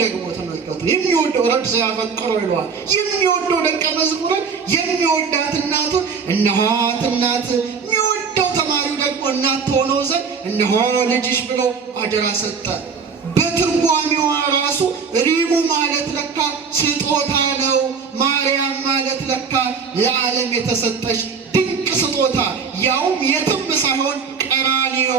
ደግሞ ተመልከቱ። የሚወደው ረድ ያፈቅረው ይለዋል። የሚወደው ደቀ መዝሙር የሚወዳት እናቱን እነኋት እናት፣ የሚወደው ተማሪው ደግሞ እናት ሆነው ዘንድ እነሆ ልጅሽ ብሎ አደራ ሰጠ። በትርጓሜዋ ራሱ ሪሙ ማለት ለካ ስጦታ ነው። ማርያም ማለት ለካ ለዓለም የተሰጠች ድንቅ ስጦታ፣ ያውም የትም ሳይሆን ቀራንዮ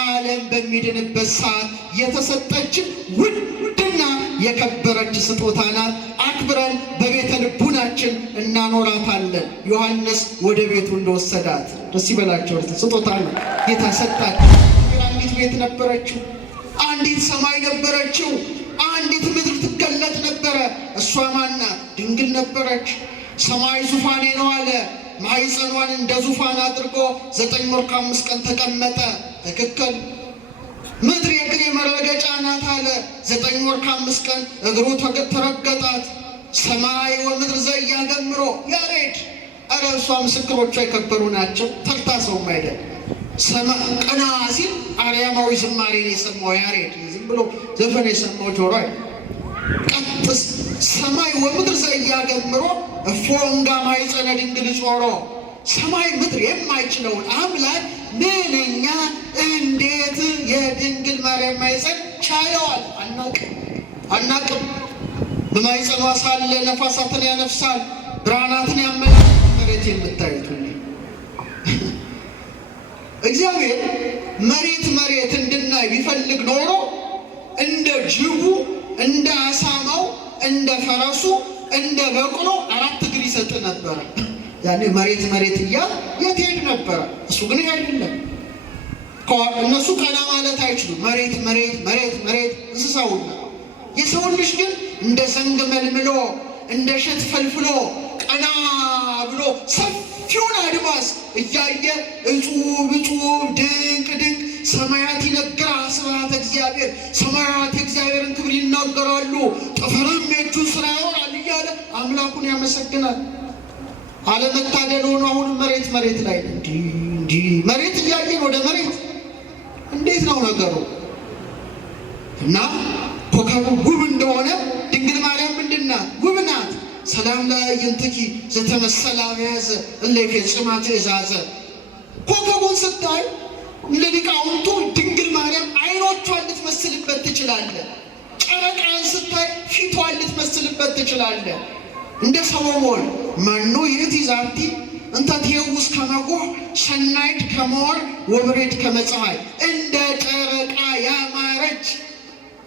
ዓለም በሚድንበት ሰዓት የተሰጠችን ውድና የከበረች ስጦታ ናት። አክብረን በቤተ ልቡናችን እናኖራታለን። ዮሐንስ ወደ ቤቱ እንደወሰዳት ደስ ይበላቸው። ስጦታ ነው ጌታ ሰጣት። አንዲት ቤት ነበረችው፣ አንዲት ሰማይ ነበረችው፣ አንዲት ምድር ትገለጥ ነበረ። እሷ ማናት? ድንግል ነበረች። ሰማይ ዙፋኔ ነው አለ። ማኅፀኗን እንደ ዙፋን አድርጎ 9 ወር ከ5 ቀን ተቀመጠ። ትክክል። ምድር የእግሬ መረገጫ ናት አለ። 9 ወር ከ5 ቀን እግሩ ተረገጣት። ሰማይ ወምድር ዘያገምሮ ያሬድ። ኧረ እሷ ምስክሮቿ የከበሩ ናቸው። ተርታ ሰውም አይደል። ቀና ሲል አርያማዊ ዝማሬን የሰማው ያሬድ፣ ዝም ብሎ ዘፈን የሰማው ጆሮ ቀጥስ ሰማይ ወምድር ዘያገምሮ እፎንጋ ማኅፀነ ድንግል ጾሮ። ሰማይ ምድር የማይችለውን አምላክ ምንኛ እንዴት የድንግል ማርያም ማኅፀን ቻለዋል? አናቅም። በማኅፀኗ ሳለ ነፋሳትን ያነፍሳል፣ ብርሃናትን ያመላል። መሬት የምታዩት እግዚአብሔር መሬት እንድናይ ቢፈልግ ኖሮ እንደ ጅቡ፣ እንደ አሳማው፣ እንደ ፈረሱ፣ እንደ በቅሎ 4 እግር ይሰጥ ነበረ። ያኔ መሬት እያለ የት ሄድ ነበረ? እሱ ግን አይደለም። እነሱ ቀና ማለት አይችሉም። መሬት እንስሳውና የሰው ልጅ ግን እንደ ዘንግ መልምሎ እንደ እሸት ፈልፍሎ ቀና ብሎ ሰፊውን አድማስ እያየ እጹብ ድንቅ ሰማያት ይነግራ ስብሐተ እግዚአብሔር፣ ሰማያት የእግዚአብሔርን ክብር ይናገራሉ፣ ጠፈርም የእጁን ሥራ ያወራል እያለ አምላኩን ያመሰግናል። አለመታደል ሆኖ አሁንም መሬት ላይ እንዲህ መሬት እያየን ወደ መሬት እንዴት ነው ነገሩ? እና ኮከቡ ውብ እንደሆነ ድንግል ማርያም ምንድን ናት? ውብ ናት። ሰላም ለአዕይንትኪ ዘተመሰላ በያዘ እለ ይፌጽማ ትእዛዘ። ኮከቡን ስታይ ለሊቃውንቱ ድንግል ማርያም ዓይኖቿን ልትመስልበት ትችላለህ። ጨረቃን ስታይ ፊቷን ልትመስልበት ትችላለህ። እንደ ሰሎሞን መኑ ይእቲ ዛቲ እንተ ትሄውስ ከመ ጎህ ሰናይት ከመ ወር ወብሬት ከመ ፀሐይ። እንደ ጨረቃ ያማረች፣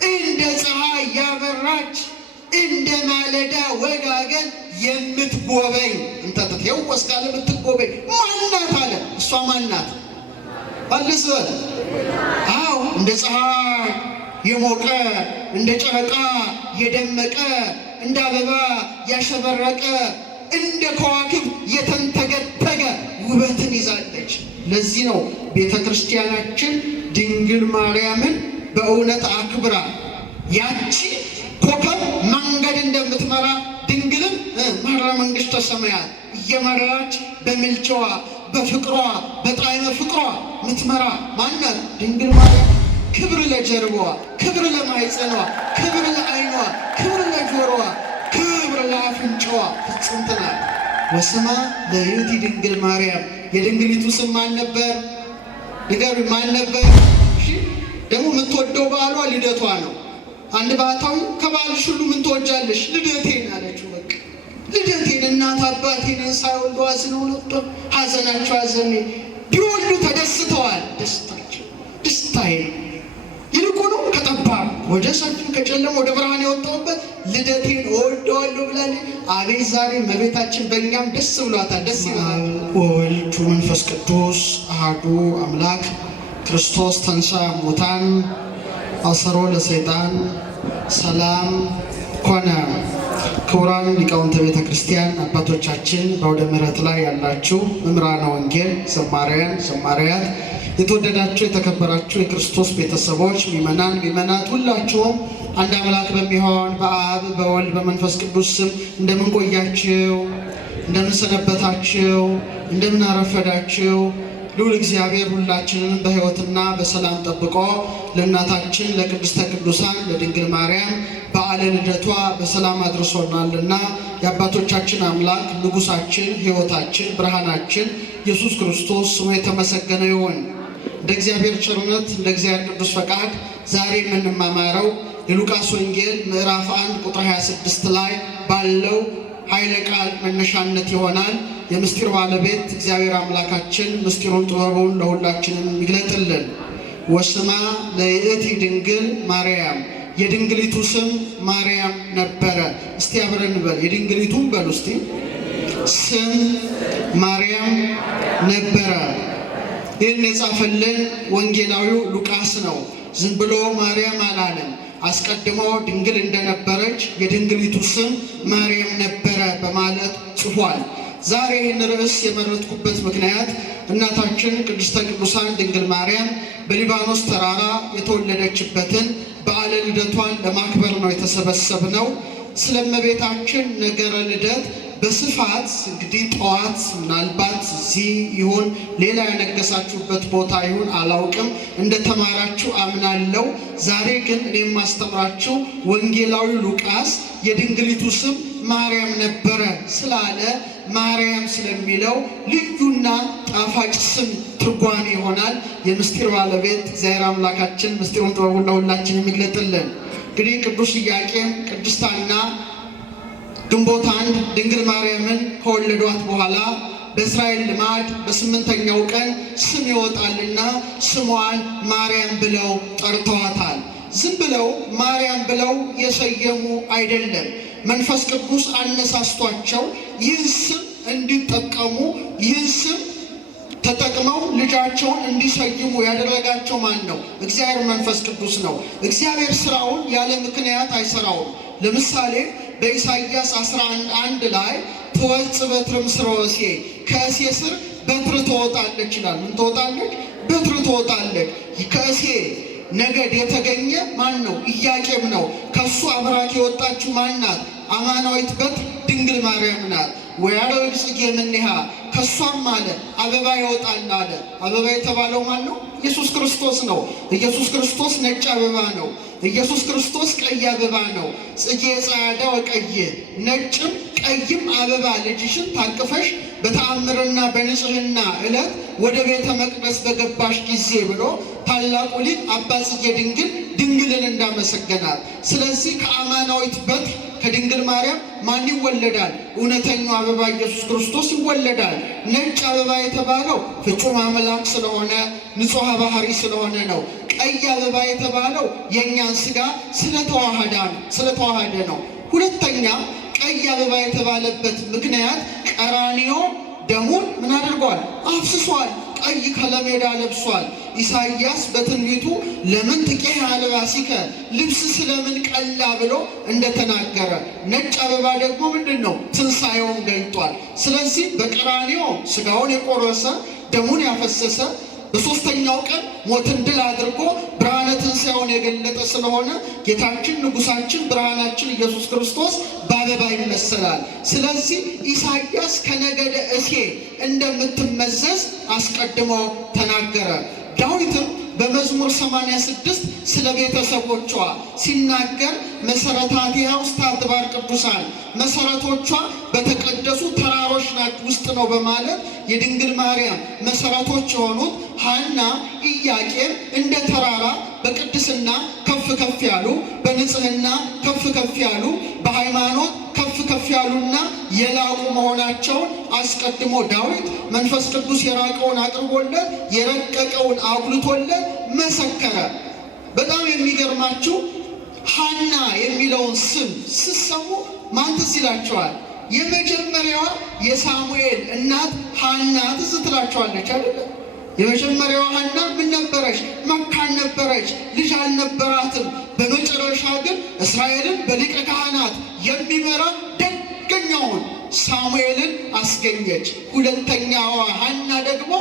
እንደ ፀሐይ ያበራች፣ እንደ ማለዳ ወጋገን የምትጎበኝ እንተ ትሄውስ ካለ የምትጎበኝ ማናት አለ። እሷ ማናት? ባልስበት አዎ፣ እንደ ፀሐይ የሞቀ፣ እንደ ጨረቃ የደመቀ፣ እንደ አበባ ያሸበረቀ፣ እንደ ከዋክብት የተንተገተገ ውበትን ይዛለች። ለዚህ ነው ቤተ ክርስቲያናችን ድንግል ማርያምን በእውነት አክብራ ያቺ ኮከብ መንገድ እንደምትመራ ድንግልም መራ መንግሥተ ሰማያት እየመራች በምልጃዋ በፍቅሯ በጣዕመ ፍቅሯ ምትመራ ማናት? ድንግል ማርያም። ክብር ለጀርባዋ፣ ክብር ለማኅፀኗ፣ ክብር ለዓይኗ፣ ክብር ለጆሮዋ፣ ክብር ለአፍንጫዋ ፍጽምት ናት። ወስማ ለይእቲ ድንግል ማርያም። የድንግሊቱ ስም ማን ነበር? ንገሩኝ፣ ማን ነበር? ደግሞ የምትወደው በዓሏ ልደቷ ነው። አንድ ባህታዊ ከበዓልሽ ሁሉ ምን ትወጃለሽ? ልደቴን አለችው። በቃ ልደቴን፣ እናት አባቴን ሳይወልዱ አዝነው ነበር። ሐዘናቸው ሐዘኔ፣ ቢወልዱ ተደስተዋል። ደስታቸው ደስታዬ። ይልቁኑ ከጠባብ ወደ ሰፊ ከጨለማ ወደ ብርሃን የወጣሁበት ልደቴን እወደዋለሁ ብላለች። አቤት ዛሬ እመቤታችን በእኛም ደስ ብሏታል። ደስ ይላል። ወወልድ ወመንፈስ ቅዱስ አሐዱ አምላክ ክርስቶስ ተንሥአ እሙታን አሰሮ ለሰይጣን ሰላም ኮነ። ክቡራን ሊቃውንተ ቤተ ክርስቲያን አባቶቻችን፣ በአውደ ምሕረት ላይ ያላችሁ መምህራነ ወንጌል፣ ዘማሪያን፣ ዘማሪያት፣ የተወደዳችሁ የተከበራችሁ የክርስቶስ ቤተሰቦች፣ ምእመናን፣ ምእመናት ሁላችሁም አንድ አምላክ በሚሆን በአብ በወልድ በመንፈስ ቅዱስ ስም እንደምን ቆያችሁ? እንደምን ሰነበታችሁ? እንደምን አረፈዳችሁ? ልዑል እግዚአብሔር ሁላችንን በሕይወትና በሰላም ጠብቆ ለእናታችን ለቅድስተ ቅዱሳን ለድንግል ማርያም በዓለ ልደቷ በሰላም አድርሶናልና የአባቶቻችን አምላክ ንጉሳችን፣ ሕይወታችን፣ ብርሃናችን ኢየሱስ ክርስቶስ ስሙ የተመሰገነ ይሁን። እንደ እግዚአብሔር ቸርነት እንደ እግዚአብሔር ቅዱስ ፈቃድ ዛሬ የምንማማረው የሉቃስ ወንጌል ምዕራፍ 1 ቁጥር 26 ላይ ባለው ኃይለ ቃል መነሻነት ይሆናል። የምስጢር ባለቤት እግዚአብሔር አምላካችን ምስጢሩን ጥበቡን ለሁላችንም ይግለጥልን። ወስማ ለይእቲ ድንግል ማርያም፣ የድንግሊቱ ስም ማርያም ነበረ። እስቲ አብረን በል የድንግሊቱን በሉ እስቲ። ስም ማርያም ነበረ። ይህን የጻፈልን ወንጌላዊው ሉቃስ ነው። ዝም ብሎ ማርያም አላለም። አስቀድሞ ድንግል እንደነበረች የድንግሊቱ ስም ማርያም ነበረ በማለት ጽፏል። ዛሬ ይህን ርዕስ የመረጥኩበት ምክንያት እናታችን ቅድስተ ቅዱሳን ድንግል ማርያም በሊባኖስ ተራራ የተወለደችበትን በዓለ ልደቷን ለማክበር ነው የተሰበሰብነው። ስለ እመቤታችን ነገረ ልደት በስፋት እንግዲህ ጠዋት ምናልባት እዚህ ይሁን ሌላ ያነገሳችሁበት ቦታ ይሁን አላውቅም እንደተማራችሁ አምናለሁ። ዛሬ ግን እኔ የማስተምራችሁ ወንጌላዊ ሉቃስ የድንግሊቱ ስም ማርያም ነበረ ስላለ ማርያም ስለሚለው ልዩና ጣፋጭ ስም ትርጓሜ ይሆናል። የምስጢር ባለቤት እግዚአብሔር አምላካችን ምስጢሩን ጥበቡን ለሁላችን የሚግለጥልን። እንግዲህ ቅዱስ ኢያቄም ቅድስት ሐና ግንቦት 1 ድንግል ማርያምን ከወለዷት በኋላ በእስራኤል ልማድ በ8ኛው ቀን ስም ይወጣልና ስሟን ማርያም ብለው ጠርተዋታል። ዝም ብለው ማርያም ብለው የሰየሙ አይደለም። መንፈስ ቅዱስ አነሳስቷቸው ይህን ስም እንዲጠቀሙ ይህን ስም ተጠቅመው ልጃቸውን እንዲሰይሙ ያደረጋቸው ማን ነው? እግዚአብሔር መንፈስ ቅዱስ ነው። እግዚአብሔር ስራውን ያለ ምክንያት አይሰራውም። ለምሳሌ በኢሳይያስ 11:1 ላይ ትወጽእ በትረ ምስለ እሴይ፣ ከእሴይ ስር በትር ትወጣለች ይላል። ምን ትወጣለች? በትር ትወጣለች። ከእሴይ ነገድ የተገኘ ማን ነው? ኢያቄም ነው። ከሱ አብራክ የወጣችው ማን ናት? አማናዊት በትር ድንግል ማርያም ናት። ወያረግ ጽጌ እምኔሃ፣ ከሷም አለ አበባ ይወጣል አለ። አበባ የተባለው ማን ነው? ኢየሱስ ክርስቶስ ነው። ኢየሱስ ክርስቶስ ነጭ አበባ ነው። ኢየሱስ ክርስቶስ ቀይ አበባ ነው። ጽጌ ጻዕዳ ወቀይ፣ ነጭም ቀይም አበባ ልጅሽን ታቅፈሽ በተአምርና በንጽህና ዕለት ወደ ቤተ መቅደስ በገባሽ ጊዜ ብሎ ታላቁ ሊቅ አባ ጽጌ ድንግልን እንዳመሰገናት። ስለዚህ ከአማናዊት በትር ከድንግል ማርያም ማን ይወለዳል? እውነተኛው አበባ ኢየሱስ ክርስቶስ ይወለዳል። ነጭ አበባ የተባለው ፍጹም አምላክ ስለሆነ ንጹሕ ባህሪ ስለሆነ ነው። ቀይ አበባ የተባለው የእኛን ሥጋ ስለተዋሃደ ነው። ሁለተኛ ቀይ አበባ የተባለበት ምክንያት ቀራንዮ ደሙን ምን አድርጓል? አፍስሷል። ቀይ ከለሜዳ ለብሷል። ኢሳይያስ በትንቢቱ ለምን ትቄህ አልባሲከ፣ ልብስ ስለምን ቀላ ብሎ እንደተናገረ፣ ነጭ አበባ ደግሞ ምንድን ነው? ትንሣኤውን ገልጧል። ስለዚህ በቀራንዮ ሥጋውን የቆረሰ ደሙን ያፈሰሰ በሦስተኛው ቀን ሞትን ድል አድርጎ ብርሃነ ትንሣኤውን የገለጠ ስለሆነ ጌታችን ንጉሳችን ብርሃናችን ኢየሱስ ክርስቶስ በአበባ ይመሰላል። ስለዚህ ኢሳይያስ ከነገደ እሴይ እንደምትመዘዝ አስቀድሞ ተናገረ። ዳዊትም በመዝሙር 86 ስለ ቤተሰቦቿ ሲናገር መሰረታቲሃ ውስተ አድባር ቅዱሳን፣ መሰረቶቿ በተቀደሱ ተራሮች ውስጥ ነው በማለት የድንግል ማርያም መሰረቶች የሆኑት ሐና፣ ኢያቄም እንደ ተራራ በቅድስና ከፍ ከፍ ያሉ፣ በንጽህና ከፍ ከፍ ያሉ፣ በሃይማኖት ከፍ ከፍ ያሉና የላቁ መሆናቸውን አስቀድሞ ዳዊት መንፈስ ቅዱስ የራቀውን አቅርቦለት የረቀቀውን አጉልቶለት መሰከረ። በጣም የሚገርማችሁ ሐና የሚለውን ስም ስትሰሙ ማን ትዝ ይላችኋል? የመጀመሪያዋ የሳሙኤል እናት ሐና ትዝ ትላችኋለች አይደለም? የመጀመሪያዋ ሐና ምን ነበረች? መካን ነበረች፣ ልጅ አልነበራትም። በመጨረሻ ግን እስራኤልን በሊቀ ካህናት የሚመራ ደገኛውን ሳሙኤልን አስገኘች። ሁለተኛዋ ሐና ደግሞ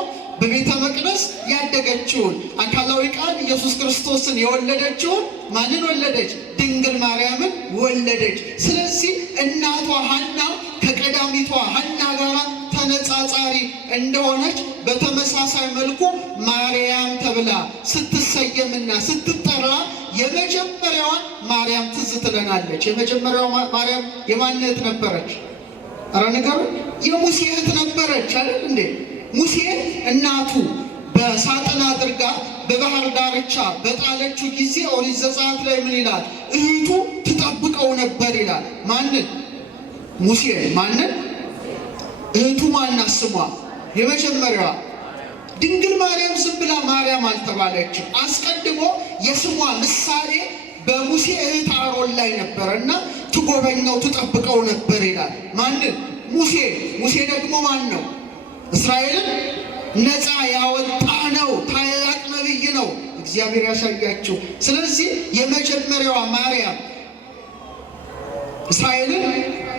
በቤተ መቅደስ ያደገችውን አካላዊ ቃል ኢየሱስ ክርስቶስን የወለደችውን ማንን ወለደች? ድንግል ማርያምን ወለደች። ስለዚህ እናቷ ሐና ከቀዳሚቷ ሐና ጋር ተነጻጻሪ እንደሆነች በተመሳሳይ መልኩ ማርያም ተብላ ስትሰየምና ስትጠራ የመጀመሪያዋ ማርያም ትዝ ትለናለች። የመጀመሪያዋ ማርያም የማን እህት ነበረች? ኧረ ንገሩ። የሙሴ እህት ነበረች አይደል እንዴ? ሙሴ እናቱ በሳጥን አድርጋ በባህር ዳርቻ በጣለችው ጊዜ ኦሪት ዘጸአት ላይ ምን ይላል? እህቱ ትጠብቀው ነበር ይላል። ማንን? ሙሴ። ማንን? እህቱ ማናት? ስሟ የመጀመሪያዋ ድንግል ማርያም ዝም ብላ ማርያም አልተባለችም። አስቀድሞ የስሟ ምሳሌ በሙሴ እህት አሮን ላይ ነበረና ትጎበኘው ትጠብቀው ነበር ይላል። ማንን? ሙሴ። ሙሴ ደግሞ ማን ነው? እስራኤልን ነፃ ያወጣ ነው። ታላቅ ነብይ ነው። እግዚአብሔር ያሳያችሁ። ስለዚህ የመጀመሪያዋ ማርያም እስራኤልን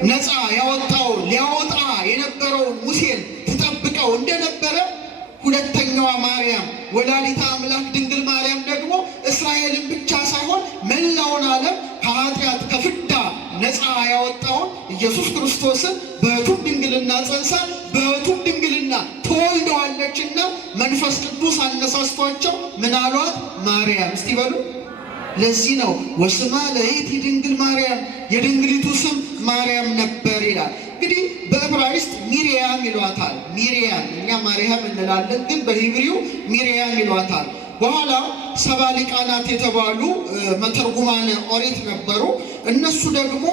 ነፃ ያወጣውን ሊያወጣ የነበረውን ሙሴን ትጠብቀው እንደነበረ ሁለተኛዋ ማርያም ወላዲተ አምላክ ድንግል ማርያም ደግሞ እስራኤልን ብቻ ሳይሆን መላውን ዓለም ከኃጢአት ከፍዳ ነፃ ያወጣውን ኢየሱስ ክርስቶስን በሕቱም ድንግልና ጸንሳ በሕቱም ድንግልና ተወልደዋለችና መንፈስ ቅዱስ አነሳስቷቸው ምን አሏት? ማርያም። እስቲ በሉ። ለዚህ ነው ወስማ ለይእቲ ድንግል ማርያም፣ የድንግሊቱ ስም ማርያም ነበር ይላል። እንግዲህ በዕብራይስጥ ሚሪያም ይሏታል። ሚሪያም እኛ ማርያም እንላለን፣ ግን በሂብሪው ሚሪያም ይሏታል። በኋላ ሰባ ሊቃናት የተባሉ መተርጉማነ ኦሪት ነበሩ። እነሱ ደግሞ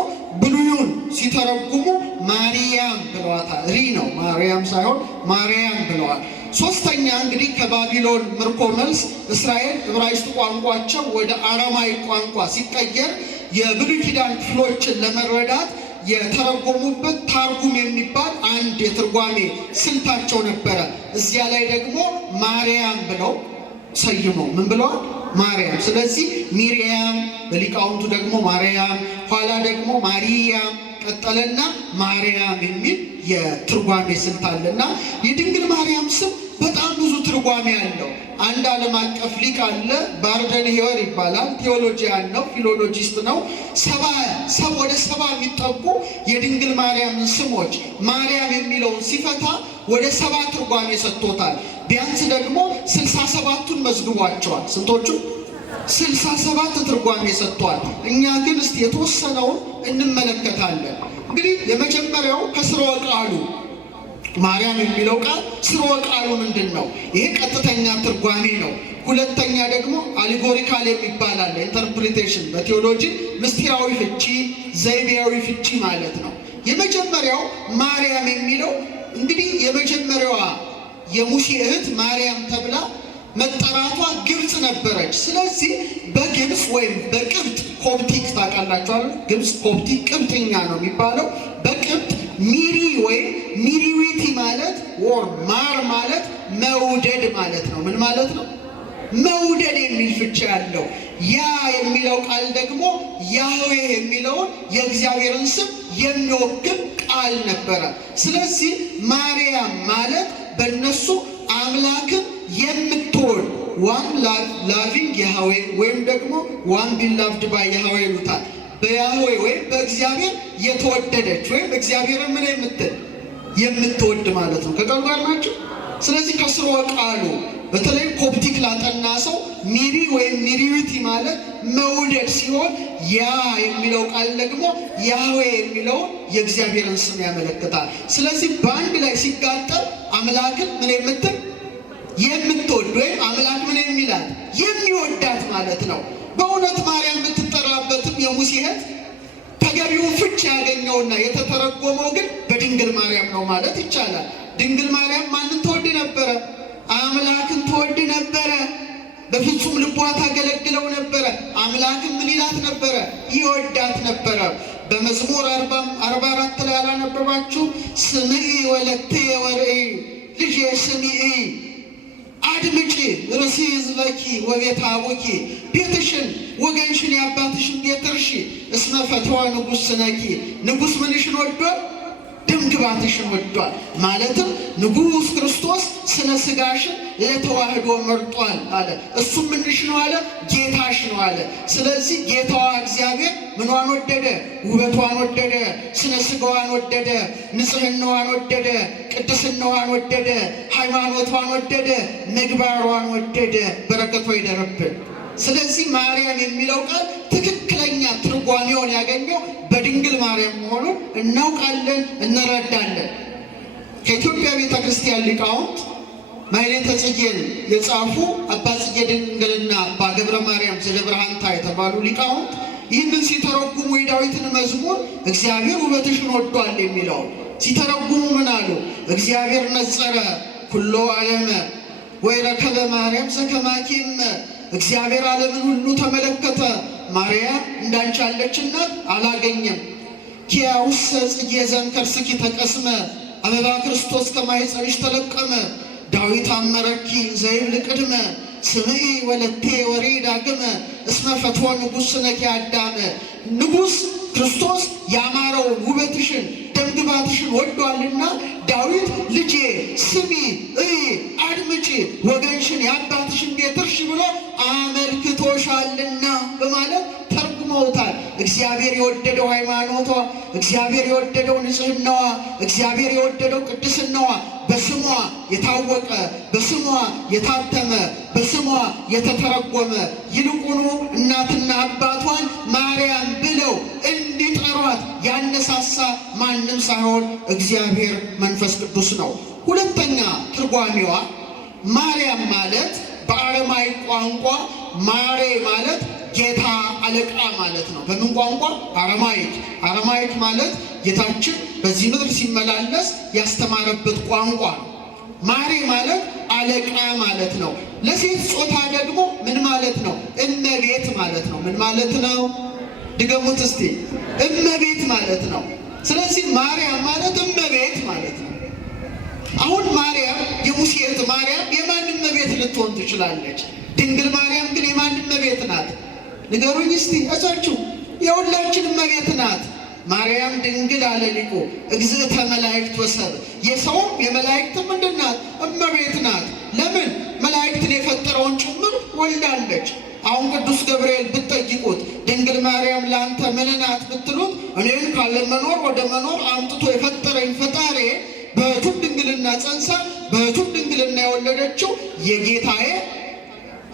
ብሉዩን ሲተረጉሙ ማርያም ብለዋታል። ሪ ነው ማርያም ሳይሆን ማርያም ብለዋል። ሶስተኛ እንግዲህ ከባቢሎን ምርኮ መልስ እስራኤል ዕብራይስጥ ቋንቋቸው ወደ አረማይክ ቋንቋ ሲቀየር የብሉይ ኪዳን ክፍሎችን ለመረዳት የተረጎሙበት ታርጉም የሚባል አንድ የትርጓሜ ስልታቸው ነበረ። እዚያ ላይ ደግሞ ማርያም ብለው ሰይመው ምን ብለዋል? ማርያም። ስለዚህ ሚሪያም በሊቃውንቱ ደግሞ ማርያም፣ ኋላ ደግሞ ማርያም ቀጠለና ማርያም የሚል የትርጓሜ ስልት አለና የድንግል ማርያም ስም በጣም ብዙ ትርጓሜ አለው። አንድ ዓለም አቀፍ ሊቅ አለ፣ ባርደን ሄወር ይባላል። ቴዎሎጂያን ነው፣ ፊሎሎጂስት ነው። ወደ ሰባ የሚጠጉ የድንግል ማርያምን ስሞች ማርያም የሚለውን ሲፈታ ወደ 7 ትርጓሜ ሰጥቶታል። ቢያንስ ደግሞ 67ቱን መዝግቧቸዋል። ስንቶቹ? 67 ትርጓሜ ሰጥቷል። እኛ ግን እስቲ የተወሰነውን እንመለከታለን። እንግዲህ የመጀመሪያው ከስርወ ቃሉ ማርያም የሚለው ቃል ስርወ ቃሉ ምንድን ነው? ይሄ ቀጥተኛ ትርጓሜ ነው። ሁለተኛ ደግሞ አሊጎሪካል የሚባል አለ፣ ኢንተርፕሪቴሽን በቴዎሎጂ ምስጢራዊ ፍቺ፣ ዘይቤያዊ ፍቺ ማለት ነው። የመጀመሪያው ማርያም የሚለው እንግዲህ የመጀመሪያዋ የሙሴ እህት ማርያም ተብላ መጠራቷ ግብፅ ነበረች። ስለዚህ በግብፅ ወይም በቅብጥ ኮፕቲክ ታውቃላችኋል። ግብፅ ኮፕቲክ ቅብጥኛ ነው የሚባለው። በቅብጥ ሚሪ ወይም ሚሪዊቲ ማለት ወር ማር ማለት መውደድ ማለት ነው። ምን ማለት ነው? መውደድ የሚል ፍቺ ያለው። ያ የሚለው ቃል ደግሞ ያህዌ የሚለውን የእግዚአብሔርን ስም የሚወክል ቃል ነበረ። ስለዚህ ማርያም ማለት በእነሱ አምላክን የምትወድ ዋን ላቪንግ ያህዌ ወይም ደግሞ ዋን ቢላቭድ ባይ ያህዌ ይሉታል። በያህዌ ወይም በእግዚአብሔር የተወደደች ወይም እግዚአብሔርን ምን የምትወድ ማለት ነው። ከቃሉ ጋር ናቸው። ስለዚህ ከስርወ ቃሉ በተለይ ኮፕቲክ ላጠና ሰው ሚሪ ወይም ሚሪዊቲ ማለት መውደድ ሲሆን ያ የሚለው ቃል ደግሞ ያህዌ የሚለውን የእግዚአብሔርን ስም ያመለክታል። ስለዚህ በአንድ ላይ ሲጋጠም አምላክን ምን የምትወድ ወይም አምላክ ምን የሚላት የሚወዳት ማለት ነው። በእውነት ማርያም የምትጠራበትም የሙሴ እህት ተገቢውን ፍቺ ያገኘውና የተተረጎመው ግን በድንግል ማርያም ነው ማለት ይቻላል። ድንግል ማርያም ማንን ትወድ ነበረ? አምላክን ትወድ ነበረ። በፍጹም ልቧ ታገለግለው ነበረ። አምላክን ምን ይላት ነበረ? ይወዳት ነበረ። በመዝሙር 44 ላይ አላነበባችሁ? ስምዒ ወለትየ ወርእይ፣ ልጄ ስምዒ አድምጪ፣ ርእሲ ሕዝበኪ ወቤተ አቡኪ፣ ቤትሽን ወገንሽን የአባትሽን ቤት እርሺ፣ እስመ ፈትወ ንጉሥ ስነኪ፣ ንጉሥ ምንሽን ወዷል? ደምግባትሽን ወዷል። ማለትም ንጉሥ ክርስቶስ ስነ ሥጋሽን ለተዋህዶ መርጧል አለ። እሱም ምንሽ ነው አለ? ጌታሽ ነው አለ። ስለዚህ ጌታዋ እግዚአብሔር ምኗን ወደደ? ውበቷን ወደደ፣ ስነ ሥጋዋን ወደደ፣ ንጽሕናዋን ወደደ፣ ቅድስናዋን ወደደ፣ ሃይማኖቷን ወደደ፣ ምግባሯን ወደደ። በረከቷ ይደረብን። ስለዚህ ማርያም የሚለው ቃል ትክክለኛ ትርጓሜውን ያገኘው በድንግል ማርያም መሆኑን እናውቃለን፣ እንረዳለን። ከኢትዮጵያ ቤተ ክርስቲያን ሊቃውንት ማኅሌተ ጽጌን የጻፉ አባ ጽጌ ድንግልና አባ ገብረ ማርያም ዘደብረሃንታ የተባሉ ሊቃውንት ይህንን ሲተረጉሙ የዳዊትን መዝሙር እግዚአብሔር ውበትሽን ወዷል የሚለው ሲተረጉሙ ምን አሉ? እግዚአብሔር ነጸረ ኩሎ ዓለመ ወይረከበ ማርያም ዘከማኪም። እግዚአብሔር ዓለምን ሁሉ ተመለከተ፣ ማርያም እንዳንቺ ያለች እናት አላገኘም። ኪያውሰ ጽጌ ዘእምከርስኪ ተቀስመ አበባ ክርስቶስ ከማኅፀንሽ ተለቀመ። ዳዊት አመረኪ ዘይብል ቅድመ ስምዒ ወለቴ ወሬ ዳግመ እስመ ፈትወ ንጉሥ ስነኪ አዳመ። ንጉሥ ክርስቶስ ያማረውን ውበትሽን ደምግባትሽን ወዷልና ዳዊት ልጄ ስሚ አድምጪ ወገንሽን የአባትሽን ቤት እርሺ ብሎ አመልክቶሻልና በማለት ተርጉመውታል። እግዚአብሔር የወደደው ሃይማኖቷ፣ እግዚአብሔር የወደደው ንጽሕናዋ፣ እግዚአብሔር የወደደው ቅድስናዋ በስሟ የታወቀ በስሟ የታተመ በስሟ የተተረጎመ ይልቁኑ እናትና አባቷን ማርያም ብለው እንዲጠሯት ያነሳሳ ማንም ሳይሆን እግዚአብሔር መንፈስ ቅዱስ ነው። ሁለተኛ ትርጓሜዋ ማርያም ማለት በአረማይክ ቋንቋ ማሬ ማለት ጌታ አለቃ ማለት ነው። በምን ቋንቋ? አረማይክ። አረማይክ ማለት ጌታችን በዚህ ምድር ሲመላለስ ያስተማረበት ቋንቋ ነው። ማሬ ማለት አለቃ ማለት ነው። ለሴት ጾታ ደግሞ ምን ማለት ነው? እመቤት ማለት ነው። ምን ማለት ነው? ድገሙት እስቲ። እመቤት ማለት ነው። ስለዚህ ማርያም ማለት እመቤት ማለት ነው። አሁን ማርያም የሙሴ እህት ማርያም የማን እመቤት ልትሆን ትችላለች? ድንግል ማርያም ግን የማን እመቤት ናት? ንገሩኝ እስቲ እዛችሁ። የሁላችን እመቤት ናት። ማርያም ድንግል አለ ሊቁ እግዝእተ መላእክት ወሰብ። የሰውም የመላእክትም ምንድን ናት? እመቤት ናት። ለምን? መላእክትን የፈጠረውን ጭምር ወልዳለች። አሁን ቅዱስ ገብርኤል ብትጠይቁት ድንግል ማርያም ለአንተ ምን ናት ብትሉት እኔን ካለ መኖር ወደ መኖር አምጥቶ የፈጠረኝ ፈጣሪ በሕቱም ድንግልና ጸንሳ በሕቱም ድንግልና የወለደችው የጌታዬ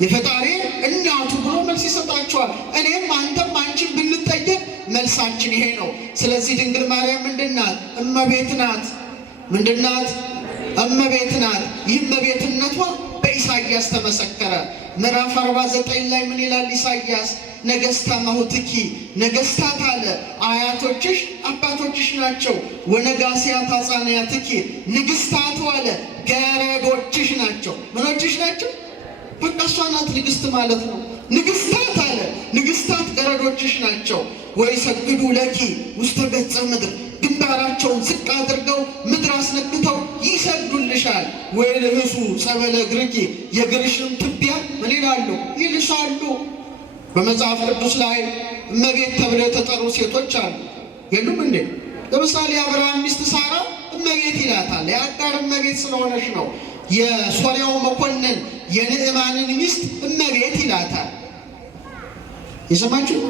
የፈጣሪ እናቱ ብሎ መልስ ይሰጣቸዋል። እኔም አንተም አንቺን ብንጠየቅ መልሳችን ይሄ ነው። ስለዚህ ድንግል ማርያም ምንድን ናት? እመቤት ናት። ምንድን ናት? እመቤት ናት። ይህ እመቤትነቷ በኢሳይያስ ተመሰከረ። ምዕራፍ 49 ላይ ምን ይላል ኢሳይያስ? ነገሥታ ማሁትኪ ነገሥታት አለ አያቶችሽ አባቶችሽ ናቸው። ወነጋሲያት አጻንያትኪ ንግሥታቱ አለ ገረዶችሽ ናቸው። ምኖችሽ ናቸው? በቃ እሷ ናት ንግሥት ማለት ነው። ንግሥታት አለ ንግሥታት ገረዶችሽ ናቸው። ወይ ሰግዱ ለኪ ውስተ ገጸ ምድር ግንባራቸውን ዝቅ አድርገው ምድር አስነክተው ይሰግዱልሻል። ወይ ልብሱ ጸበለ እግርኪ የእግርሽን ትቢያ ምን ይላሉ? ይልሳሉ። በመጽሐፍ ቅዱስ ላይ እመቤት ተብለው የተጠሩ ሴቶች አሉ የሉም እንዴ? ለምሳሌ የአብርሃም ሚስት ሳራ እመቤት ይላታል። የአጋር እመቤት ስለሆነች ነው። የሶርያው መኮንን የንዕማንን ሚስት እመቤት ይላታል። የሰማችሁ?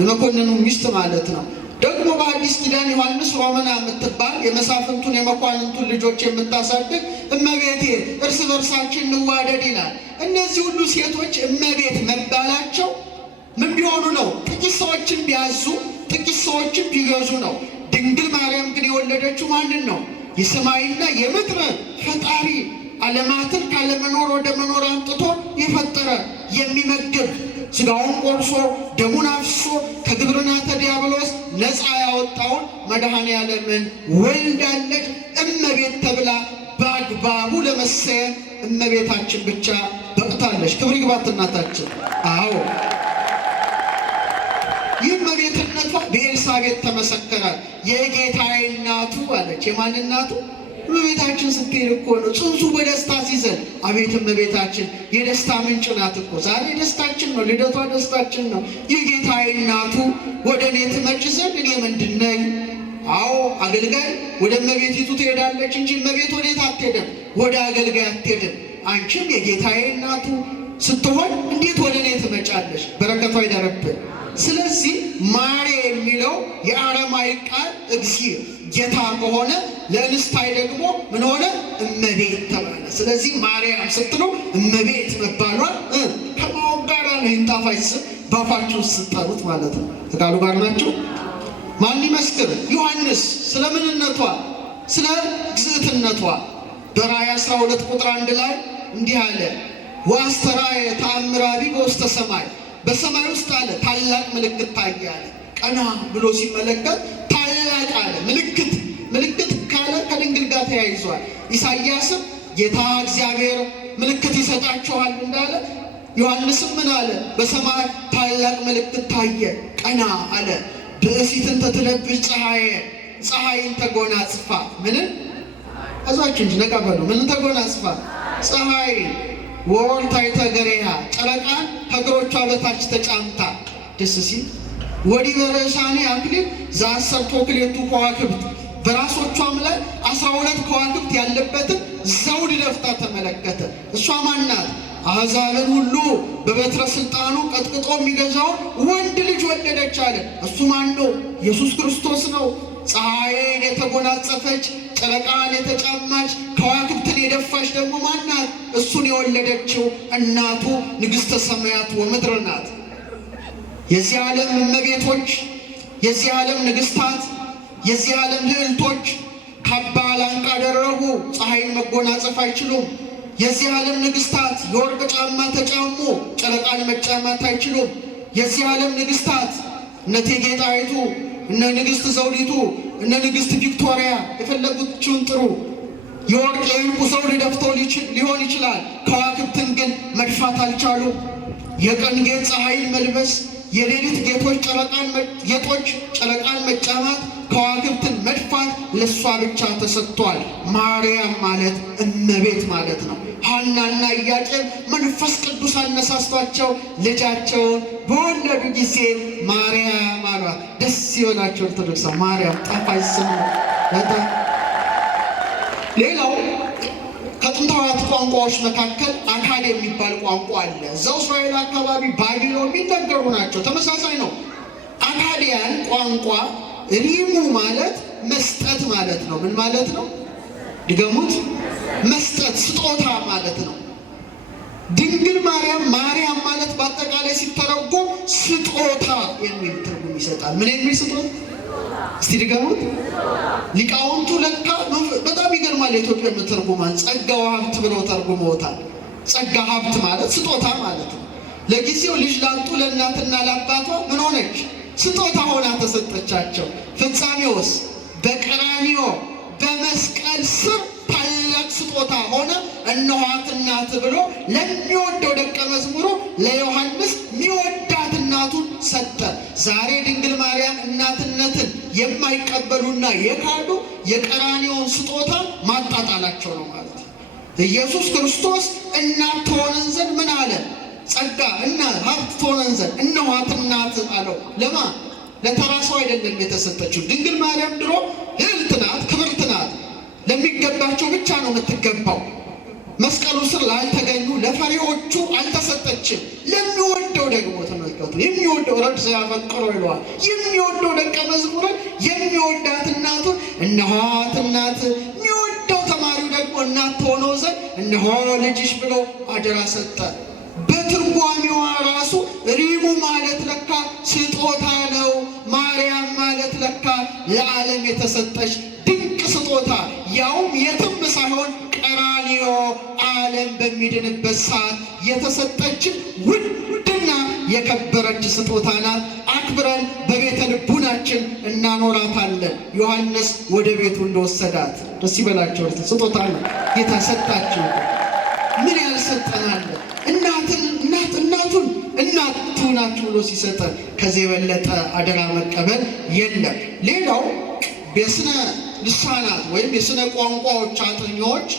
የመኮንኑ ሚስት ማለት ነው። ደግሞ በአዲስ ኪዳን ዮሐንስ ሮመና የምትባል የመሳፍንቱን የመኳንንቱን ልጆች የምታሳድግ እመቤቴ እርስ በርሳችን እንዋደድ ይላል። እነዚህ ሁሉ ሴቶች እመቤት መባላቸው ምን ቢሆኑ ነው? ጥቂት ሰዎችን ቢያዙ፣ ጥቂት ሰዎችን ቢገዙ ነው። ድንግል ማርያም ግን የወለደችው ማንን ነው? የሰማይና የምድር ፈጣሪ ዓለማትን ካለመኖር ወደ መኖር አምጥቶ የፈጠረ የሚመግብ ሥጋውን ቆርሶ ደሙን አፍሶ ከግብርናተ ዲያብሎስ ነፃ ያወጣውን መድኃኔ ዓለምን ወልዳለች። እመቤት ተብላ በአግባቡ ለመሰየም እመቤታችን ብቻ በቅታለች። ክብር ይግባት እናታችን። አዎ ይህ እመቤትነቷ በኤልሳቤጥ ተመሰከረ። የጌታዬ እናቱ አለች። የማን እናቱ? እመቤታችን ስትሄድ እኮ ነው ጽንሱ በደስታ ሲዘል። አቤት እመቤታችን የደስታ ምንጭ ናት እኮ። ዛሬ ደስታችን ነው፣ ልደቷ ደስታችን ነው። የጌታዬ እናቱ ወደ እኔ ትመጭ ዘንድ እኔ ምንድን ነኝ? አዎ አገልጋይ ወደ እመቤቲቱ ትሄዳለች እንጂ እመቤት ወዴት አትሄድም? ወደ አገልጋይ አትሄድም። አንቺም የጌታዬ እናቱ ስትሆን እንዴት ወደ እኔ ትመጫለሽ? በረከቷ ይደረብን። ስለዚህ ማሬ የሚለው የአረማዊ ቃል እግዚእ ጌታ ከሆነ ለእንስታይ ደግሞ ምን ሆነ? እመቤት ተባለ። ስለዚህ ማርያም ስትለው እመቤት መባሏን ከማወቅ ጋር ነው። ይንጣፋች ስም ባፋችሁ ስትጠሩት ማለት ነው። ከቃሉ ጋር ናቸው። ማን ይመስክር? ዮሐንስ ስለ ምንነቷ ስለ ግዝእትነቷ በራእይ 12 ቁጥር 1 ላይ እንዲህ አለ፣ ወአስተርአየ ተአምረ አቢይ በውስተ ሰማይ፣ በሰማይ ውስጥ አለ ታላቅ ምልክት ታየ አለ። ቀና ብሎ ሲመለከት ታላቅ አለ ምልክት ካለ ከድንግል ጋር ተያይዟል። ኢሳይያስም ጌታ እግዚአብሔር ምልክት ይሰጣችኋል እንዳለ ዮሐንስም ምን አለ? በሰማይ ታላቅ ምልክት ታየ። ቀና አለ። ብእሲትን ተትለብስ ፀሐይን ተጎናጽፋ ምንን አዟችሁ እንጂ ነቃ በሉ። ምንን ተጎናጽፋ? ፀሐይ ወወርታይተ ገሬሃ ጨረቃን ከእግሮቿ በታች ተጫምታ ደስ ሲል ወዲህ በርእሳኒ አክሊል ዘአሰርቱ ክልኤቱ ከዋክብት በራሶቿም ላይ 12 ከዋክብት ያለበትን ዘውድ ደፍታ ተመለከተ። እሷ ማናት? አሕዛብን ሁሉ በበትረ ስልጣኑ ቀጥቅጦ የሚገዛውን ወንድ ልጅ ወለደች አለ። እሱ ማን ነው? ኢየሱስ ክርስቶስ ነው። ፀሐይን የተጎናጸፈች ጨረቃን የተጫማች ከዋክብትን የደፋች ደግሞ ማናት? እሱን የወለደችው እናቱ ንግሥተ ሰማያት ወምድር ናት። የዚህ ዓለም እመቤቶች፣ የዚህ ዓለም ንግሥታት፣ የዚህ ዓለም ልዕልቶች ካባ ላንቃ ደረቡ፣ ፀሐይን መጎናጸፍ አይችሉም። የዚህ ዓለም ንግሥታት የወርቅ ጫማ ተጫሙ፣ ጨረቃን መጫማት አይችሉም። የዚህ ዓለም ንግሥታት እነ እቴጌ ጣይቱ፣ እነ ንግሥት ዘውዲቱ፣ እነ ንግሥት ቪክቶሪያ የፈለጉትን ጥሩ የወርቅ የዕንቁ ዘውድ ደፍተው ሊሆን ይችላል። ከዋክብትን ግን መድፋት አልቻሉም። የቀን ጌጥ ፀሐይን መልበስ፣ የሌሊት ጌጦች ጨረቃን መጫማት፣ ከዋክብትን መድፋት ለእሷ ብቻ ተሰጥቷል። ማርያም ማለት እመቤት ማለት ነው። ሐናና ኢያቄም መንፈስ ቅዱስ አነሳስቷቸው ልጃቸውን በወለዱ ጊዜ ማርያም አሏት። ደስ ይበላቸው ኦርቶዶክስ። ማርያም ጣፋጭ ስም ነው በጣም። ሌላው ከጥንታውያን ቋንቋዎች መካከል አካድ የሚባል ቋንቋ አለ። እዛው እስራኤል አካባቢ ባቢሎን የሚነገሩ ናቸው። ተመሳሳይ ነው። አካዲያን ቋንቋ ሪሙ ማለት መስጠት ማለት ነው። ምን ማለት ነው? ድገሙት። መስጠት፣ ስጦታ ማለት ነው። ድንግል ማርያም ማለት በአጠቃላይ ሲተረጎም ስጦታ የሚል ትርጉም ይሰጣል። ምን የሚል ስጦታ? እስቲ ድገሙት። ሊቃውንቱ ለካ በጣም ይገርማል። የኢትዮጵያ ትርጉማን ጸጋው ሀብት ብለው ተርጉመውታል። ጸጋ ሀብት ማለት ስጦታ ማለት ነው። ለጊዜው ልጅ ላጡ ለእናትና ለአባቷ ምን ሆነች? ስጦታ ሆና ተሰጠቻቸው። ፍጻሜውስ በቀራንዮ በመስቀል ስር ታላቅ ስጦታ ሆነ። እነኋት እናት ብሎ ለሚወደው ደቀ መዝሙሩ ለዮሐንስ የሚወዳት እናቱን ሰጠ። ዛሬ ድንግል ማርያም እናትነትን የማይቀበሉና የካዱ የቀራንዮውን ስጦታ ማጣጣላቸው ነው ማለት ነው። ኢየሱስ ክርስቶስ እናት ትሆነን ዘንድ ምን አለ? ጸጋ እና ሀብት ትሆነን ዘንድ እነኋት እናት አለው። ለማ ለተራ ሰው አይደለም የተሰጠችው። ድንግል ማርያም ድሮ ልዕልት ናት፣ ክብርት ናት። ለሚገባቸው ብቻ ነው የምትገባው። መስቀሉ ስር ላልተገኙ ለፈሪዎቹ አልተሰጠችም። ለሚወደው ደግሞ ተመልከቱ፣ የሚወደው ረድ ያፈቅሮ ይለዋል። የሚወደው ደቀ መዝሙርን የሚወዳት እናቱን እነኋት እናት፣ የሚወደው ተማሪው ደግሞ እናት ሆነው ዘንድ እነሆ ልጅሽ ብሎ አደራ ሰጠ። በትርጓሜዋ ራሱ ሪሙ ማለት ለካ ስጦታ ነው። ማርያም ማለት ለካ ለዓለም የተሰጠች ድንቅ ስጦታ፣ ያውም የትም ሳይሆን ቀራንዮ ዓለም በሚድንበት ሰዓት የተሰጠችን ውድና የከበረች ስጦታ ናት። አክብረን በቤተ ልቡናችን እናኖራታለን። ዮሐንስ ወደ ቤቱ እንደወሰዳት ደስ ይበላቸው። ስጦታ ነው ጌታ ሰጣችሁ። ምን ያልሰጠናል? እናቱን እናቱ ናችሁ ብሎ ሲሰጠን ከዚህ የበለጠ አደራ መቀበል የለም። ሌላው የስነ ልሳናት ወይም የስነ ቋንቋዎች አጥኚዎች፣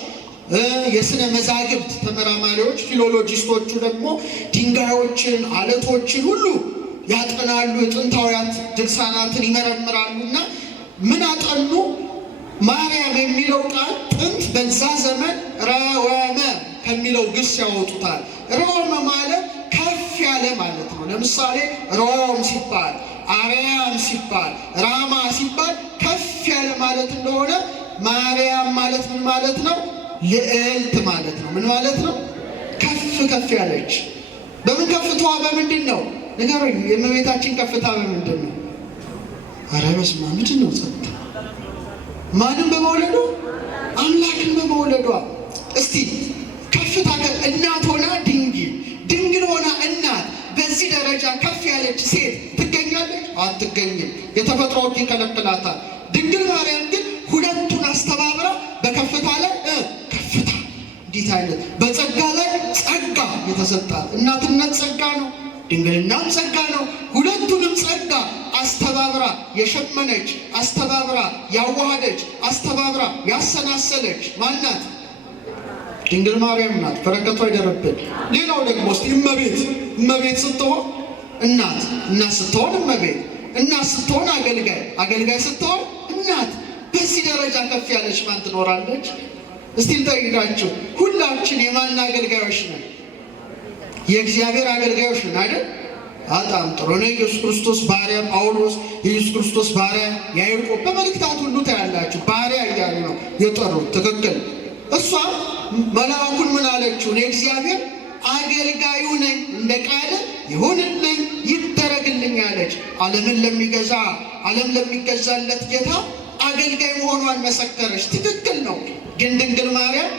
የስነ መዛግብት ተመራማሪዎች፣ ፊሎሎጂስቶቹ ደግሞ ድንጋዮችን፣ አለቶችን ሁሉ ያጠናሉ። የጥንታውያን ድርሳናትን ይመረምራሉና ምን አጠኑ? ማርያም የሚለው ቃል ጥንት በዛ ዘመን ረወመ ከሚለው ግስ ያወጡታል። ረወመ ማለት ከፍ ያለ ማለት ነው። ለምሳሌ ሮም ሲባል፣ አርያም ሲባል፣ ራማ ሲባል ከፍ ያለ ማለት እንደሆነ ማርያም ማለት ምን ማለት ነው? ልዕልት ማለት ነው። ምን ማለት ነው? ከፍ ያለች። በምን ከፍታዋ በምንድን ነው ንገሩኝ? የእመቤታችን ከፍታ በምንድን ነው? ኧረ በስመ አብ ምንድን ነው? ጸጥታ ማንም በመውለዷ አምላክን በመውለዷ። እስቲ ከፍታ እናት ሆና ድንግል ሆና እናት በዚህ ደረጃ ከፍ ያለች ሴት ትገኛለች? አትገኝም። የተፈጥሮ ሕግ ይከለክላታል። ድንግል ማርያም ግን ሁለቱን አስተባብራ በከፍታ ላይ ከፍታ እንዲት አይነት በጸጋ ላይ ጸጋ የተሰጣት እናትነት ጸጋ ነው፣ ድንግልናም ጸጋ ነው። ሁለቱንም ጸጋ አስተባብራ የሸመነች፣ አስተባብራ ያዋሃደች፣ አስተባብራ ያሰናሰለች ማናት? ድንግል ማርያም ናት። በረከቷ ይደረብን። ሌላው ደግሞ እስቲ እመቤት ስትሆን እናት ስትሆን እመቤት፣ እናት ስትሆን አገልጋይ ስትሆን እናት። በዚህ ደረጃ ከፍ ያለች ማን ትኖራለች? እስቲ ልጠይቃችሁ፣ ሁላችን የማን አገልጋዮች ነን? የእግዚአብሔር አገልጋዮች ነን አይደል? በጣም ጥሩ ነው። ኢየሱስ ክርስቶስ ባሪያ ጳውሎስ፣ ኢየሱስ ክርስቶስ ባሪያ ያዕቆብ፣ በመልእክታት ሁሉ ታያላችሁ ባሪያ እያሉ ነው የጠሩት። ትክክል። እሷም መልአኩን ምን አለችው? የእግዚአብሔር አገልጋዩ ነኝ፣ እንደ ቃል ይሁንልኝ ይደረግልኝ አለች። ዓለም ለሚገዛለት ጌታ አገልጋይ መሆኗን መሰከረች። ትክክል ነው። ግን ድንግል ማርያም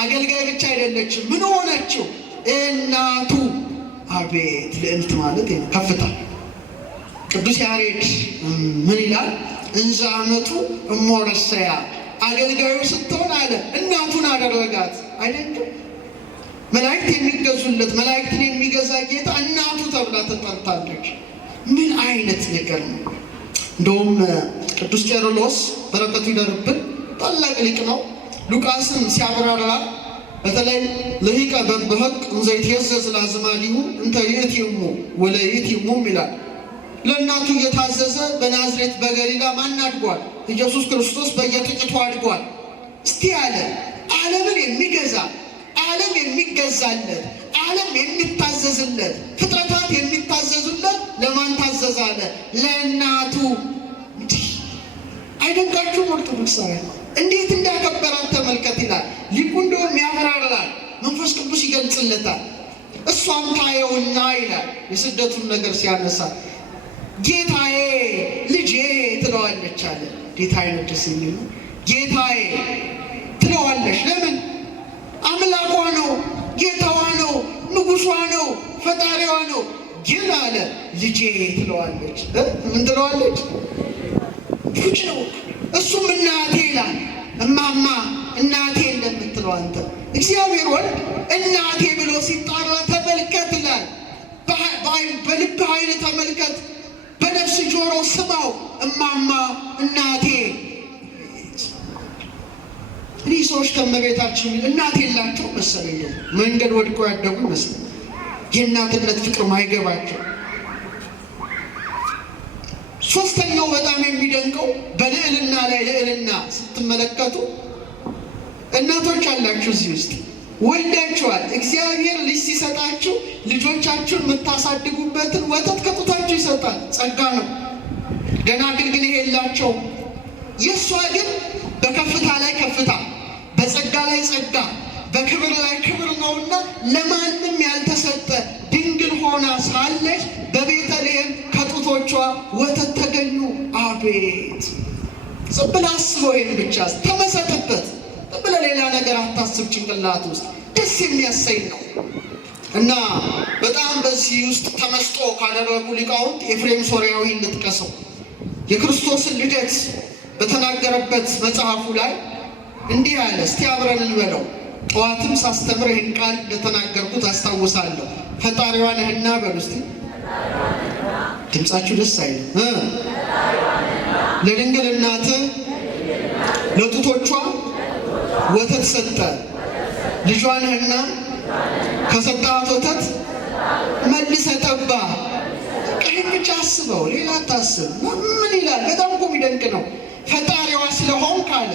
አገልጋይ ብቻ አይደለችም። ምን ሆነችው? እናቱ። አቤት ልዕልት ማለት ከፍታ። ቅዱስ ያሬድ ምን ይላል? እንዘ አመቱ እሞረሰያ፣ አገልጋዩ ስትሆን አለ እናቱን አደረጋት። አይደለም መላእክት የሚገዙለት መላእክትን የሚገዛ ጌታ እናቱ ተብላ ተጠርታለች። ምን አይነት ነገር ነው! እንደውም ቅዱስ ቄርሎስ በረከቱ ይደርብን ታላቅ ሊቅ ነው። ሉቃስን ሲያብራራ በተለይ ለሂቀ በበህቅ እንዘ ይትየዘዝ ለአዝማዲሁ እንተ ይእቲሙ ወለይእቲሙ ይላል። ለእናቱ እየታዘዘ በናዝሬት በገሊላ ማን አድጓል? ኢየሱስ ክርስቶስ በየጥቂቱ አድጓል። እስቲ አለ ዓለምን የሚገዛ ዓለም የሚገዛለት ዓለም የሚታዘዝለት ፍጥረታት የሚታዘዙለት ለማን ታዘዘ አለ? ለእናቱ። አይደንቃችሁም? ኦርቶዶክሳውያን እንዴት እንዳከበራት ተመልከት ይላል ሊቁ። እንደውም ያብራራል፣ መንፈስ ቅዱስ ይገልጽለታል። እሷም ታየውና ይላል የስደቱን ነገር ሲያነሳ ጌታዬ ልጄ ትለዋለች አለ። ጌታዬ ነው ደስ የሚል ነው። ጌታዬ ትለዋለች። ለምን? አምላኳ ነው፣ ጌታዋ ነው፣ ንጉሷ ነው፣ ፈጣሪዋ ነው። ግን አለ ልጄ ትለዋለች። ምን ትለዋለች? ልጅ ነው። እሱም እናቴ ይላል። እማማ እናቴ እንደምትለው አንተ እግዚአብሔር ወልድ እናቴ ብሎ ሲጣራ ተመልከት ይላል። በልብ ኃይል ተመልከት፣ በነፍስ ጆሮ ስማው። እማማ እናቴ። እኔ ሰዎች ከመቤታችን እናት የላቸው መሰለኝ፣ መንገድ ወድቀው ያደጉ ይመስል የእናትነት ፍቅር ማይገባቸው። ሶስተኛው በጣም የሚደንቀው በልዕልና ላይ ልዕልና ስትመለከቱ እናቶች አላችሁ እዚህ ውስጥ ወልዳችኋል። እግዚአብሔር ልጅ ሲሰጣችሁ ልጆቻችሁን የምታሳድጉበትን ወተት ከጡታችሁ ይሰጣል። ጸጋ ነው። ደናግል ግን ይሄ የላቸውም። የእሷ ግን በከፍታ ላይ ከፍታ፣ በጸጋ ላይ ጸጋ፣ በክብር ላይ ክብር ነውና ለማንም ያልተሰጠ ድንግል ሆና ሳለች በቤተልሔም ከጡቶቿ ወተት ተገኙ። አቤት! ዝም ብለህ አስበው። ይህን ብቻ ተመሰጥበት። ዝም ብለህ ሌላ ነገር አታስብ። ጭንቅላት ውስጥ ደስ የሚያሰኝ ነው እና በጣም በዚህ ውስጥ ተመስጦ ካደረጉ ሊቃውንት ኤፍሬም ሶርያዊ እንጥቀሰው። የክርስቶስን ልደት በተናገረበት መጽሐፉ ላይ እንዲህ አለ። እስቲ አብረን እንበለው። ጠዋትም ሳስተምር ይህን ቃል እንደተናገርኩት አስታውሳለሁ። ፈጣሪዋ ነህና በሉ እስቲ። ድምፃችሁ ደስ አይልም። ለድንግል እናትህ ለጡቶቿ ወተት ሰጠ። ልጇ ነህና ከሰጣት ወተት መልሰህ ጠባ። ይህን ብቻ አስበው፣ ሌላ አታስብ። ምን ይላል? በጣም እኮ የሚደንቅ ነው። ካለ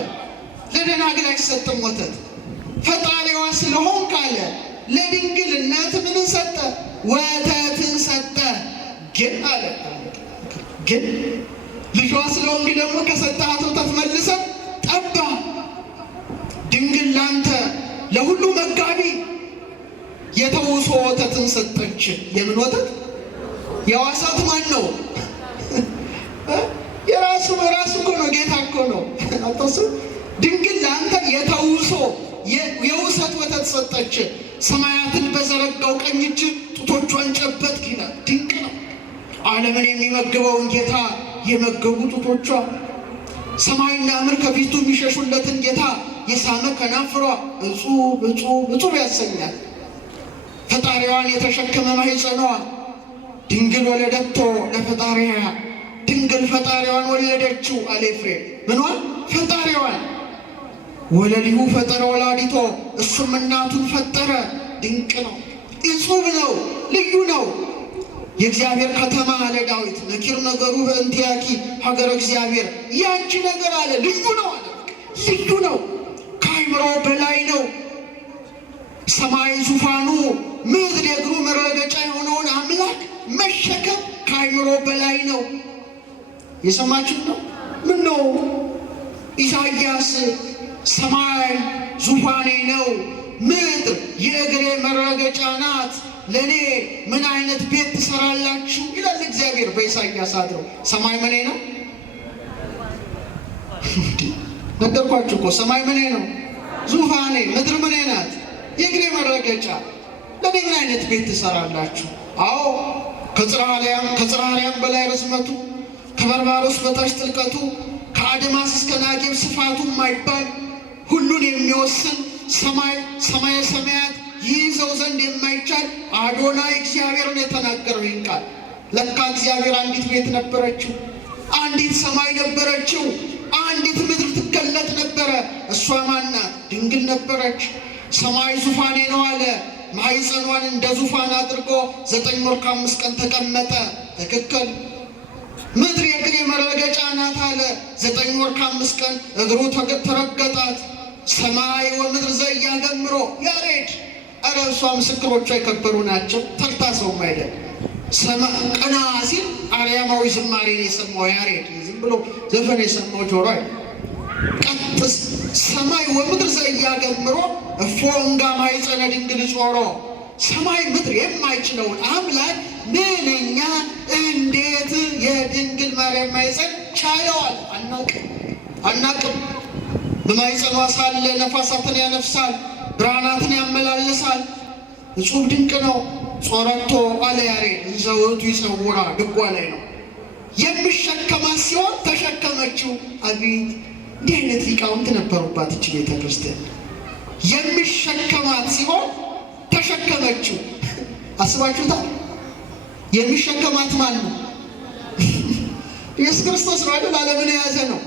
ለደናግል አይሰጥም ወተት። ፈጣሪዋ ስለሆን ካለ ለድንግል እናት ምን ሰጠ? ወተትን ሰጠ። ግን አለ ግን ልጇ ስለሆንክ ደግሞ ከሰጠሃት ወተት መልሰህ ጠባ። ድንግል ላንተ ለሁሉ መጋቢ የተውሶ ወተትን ሰጠች። የምን ወተት? የዋሳት ማን ነው? የራሱ እኮ ነው፣ ጌታ እኮ ነው። አጥቶ ድንግል ላንተ የተውሶ የውሰት ወተት ሰጠች። ሰማያትን በዘረጋው ቀኝ እጅ ጡቶቿን ጨበጥክ ይላል። ድንቅ ነው። ዓለምን የሚመግበውን ጌታ የመገቡ ጡቶቿ፣ ሰማይና ምድር ከፊቱ የሚሸሹለትን ጌታ የሳመ ከናፍሯ እጹብ እጹብ እጹብ ያሰኛል። ፈጣሪዋን የተሸከመ ማኅፀኗ ድንግል ወለደቶ ለፈጣሪያ፣ ድንግል ፈጣሪዋን ወለደችው አለ ኤፍሬም። ምኗን? ፈጣሪዋን። ወለሊሁ ፈጠረ ወላዲቶ፣ እሱም እናቱን ፈጠረ። ድንቅ ነው፣ እጹብ ነው፣ ልዩ ነው። የእግዚአብሔር ከተማ አለ ዳዊት፣ ነኪር ነገሩ በእንቲአኪ ሀገረ እግዚአብሔር፣ ያንቺ ነገር አለ ልዩ ነው አለ። ልዩ ነው፣ ከአእምሮ በላይ ነው። ሰማይ ዙፋኑ፣ ምድር የእግሩ መረገጫ የሆነውን አምላክ መሸከም ከአእምሮ በላይ ነው። የሰማችሁ ነው? ምን ነው ኢሳይያስ ሰማይ ዙፋኔ ነው፣ ምድር የእግሬ መረገጫ ናት፣ ለእኔ ምን አይነት ቤት ትሰራላችሁ ይላል እግዚአብሔር በኢሳይያስ አድሮ። ሰማይ ምኔ ነው? ነገርኳችሁ እኮ ሰማይ ምኔ ነው? ዙፋኔ። ምድር ምኔ ናት? የእግሬ መረገጫ። ለእኔ ምን አይነት ቤት ትሰራላችሁ? አዎ ከጽርሐ አርያም በላይ ርዝመቱ፣ ከበርባሮስ በታች ጥልቀቱ፣ ከአድማስ እስከ ናጌብ ስፋቱ የማይባል ሁሉን የሚወስን ሰማየ ሰማያት ይይዘው ዘንድ የማይቻል አዶናይ እግዚአብሔርን የተናገረው ይህን ቃል። ለካ እግዚአብሔር አንዲት ቤት ነበረችው፣ አንዲት ሰማይ ነበረችው፣ አንዲት ምድር ትገለጥ ነበረ። እሷ ማናት? ድንግል ነበረች። ሰማይ ዙፋኔ ነው አለ። ማኅፀኗን እንደ ዙፋን አድርጎ 9 ወር ከ5 ቀን ተቀመጠ። ትክክል። ምድር የእግሬ መረገጫ ናት አለ። 9 ወር ከ5 ቀን እግሩ ተረገጣት። ሰማይ ወምድር ዘያገምሮ ያሬድ። ኧረ እሷ ምስክሮቿ የከበሩ ናቸው። ተርታ ሰውም አይደል። ቀና ሲል አርያማዊ ዝማሬን የሰማው ያሬድ፣ ዝም ብሎ ዘፈን የሰማው ጆሮ አይደል። ቀጥስ ሰማይ ወምድር ዘያገምሮ እፎ እንጋ ማኅፀነ ድንግል ጾሮ። ሰማይ ምድር የማይችለውን አምላክ ምንኛ እንዴት የድንግል ማርያም ማኅፀን ቻለዋል? አናቅም። በማኅፀኗ ሳለ ነፋሳትን ያነፍሳል፣ ብርሃናትን ያመላልሳል። እጹብ ድንቅ ነው። ጾረቶ አለ ያሬድ እንዘውቱ ይጸውራ። ድጓ ላይ ነው። የሚሸከማት ሲሆን ተሸከመችው። አቤት! እንዲህ አይነት ሊቃውንት ነበሩባት እች ቤተ ክርስቲያን። የሚሸከማት ሲሆን ተሸከመችው። አስባችሁታል? የሚሸከማት ማን ነው? ኢየሱስ ክርስቶስ ነው አይደል? ዓለምን የያዘ ነው።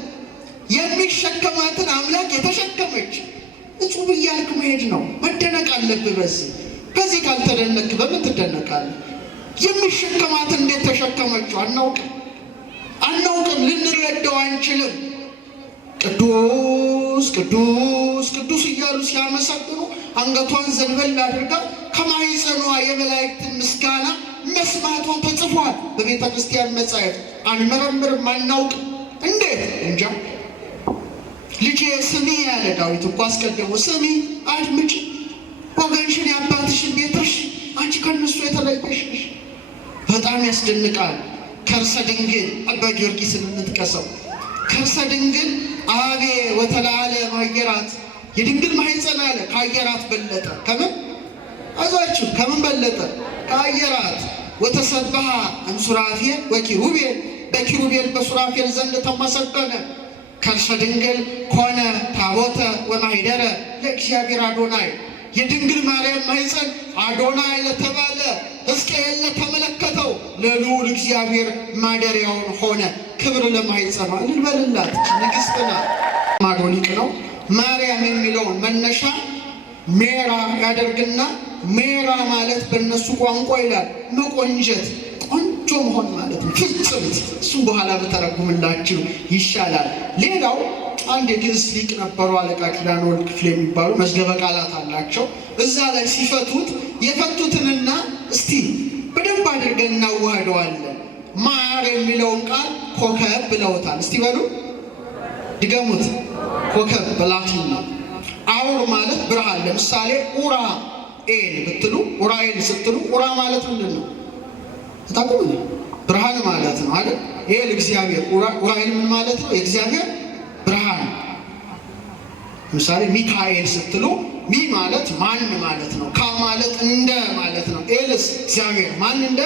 የሚሸከማትን አምላክ የተሸከመች። እጹብ እያልክ መሄድ ነው። መደነቅ አለብህ። በዚህ ካልተደነቅ በምን ትደነቃለህ? የሚሸከማትን እንዴት ተሸከመችው? አናውቅም፣ ልንረዳው አንችልም። ቅዱስ ቅዱስ ቅዱስ እያሉ ሲያመሰግኑ አንገቷን ዘንበል አድርጋ ከማኅፀኗ የመላእክትን ምስጋና መስማቷ ተጽፏል በቤተ ክርስቲያን መጻሕፍት። አንመረምርም፣ አናውቅም። እንዴት? እንጃ። ልጄ ስሚ ያለ ዳዊት እኮ አስቀድሞ ስሚ፣ አድምጪ፣ ወገንሽን የአባትሽን ቤት እርሺ፣ አንቺ ከነሱ የተለየሽ ነሽ። በጣም ያስደንቃል። ከርሰ ድንግል አባ ጊዮርጊስን እንጥቀሰው። ከርሰ ድንግል አቤ ወተላለ ማየራት፣ የድንግል ማኅፀን አለ ከአየራት በለጠ። ከምን አዟችሁ? ከምን በለጠ? ከአየራት። ወተሰብሐ እምሱራፌል ወኪሩቤል፣ በኪሩቤል በሱራፌል ዘንድ ተመሰገነ። ከርሰ ድንግል ኮነ ታቦተ ወማኅደረ ለእግዚአብሔር አዶናይ። የድንግል ማርያም ማኅፀን አዶናይ ለተባለ ሕዝቅኤል ለተመለከተው ለልዑል እግዚአብሔር ማደሪያውን ሆነ። ክብር ለማኅፀኗ እንበልላት። ንግሥት ናት። ማዶሊቅ ነው። ማርያም የሚለውን መነሻ ሜራ ያደርግና ሜራ ማለት በእነሱ ቋንቋ ይላል መቆንጀት፣ ቆንጆ መሆን ማለት ነው። ፍጽምት። እሱም በኋላ በተረጉምላችሁ ይሻላል። ሌላው አንድ የግዕዝ ሊቅ ነበሩ፣ አለቃ ኪዳነ ወልድ ክፍሌ የሚባሉ መዝገበ ቃላት አላቸው። እዛ ላይ ሲፈቱት የፈቱትንና እስቲ በደንብ አድርገን እናዋህደዋለን። ማር የሚለውን ቃል ኮከብ ብለውታል። እስቲ በሉ ድገሙት። ኮከብ በላቲን ነው። አውር ማለት ብርሃን። ለምሳሌ ኡራ ኤል ብትሉ፣ ኡራኤል ስትሉ ኡራ ማለት ምንድን ነው ታውቁ? ብርሃን ማለት ነው አይደል? ኤል እግዚአብሔር፣ ኡራኤል ምን ማለት ነው? የእግዚአብሔር ብርሃን። ለምሳሌ ሚካኤል ስትሉ ሚ ማለት ማን ማለት ነው። ካ ማለት እንደ ማለት ነው። ኤልስ እግዚአብሔር፣ ማን እንደ።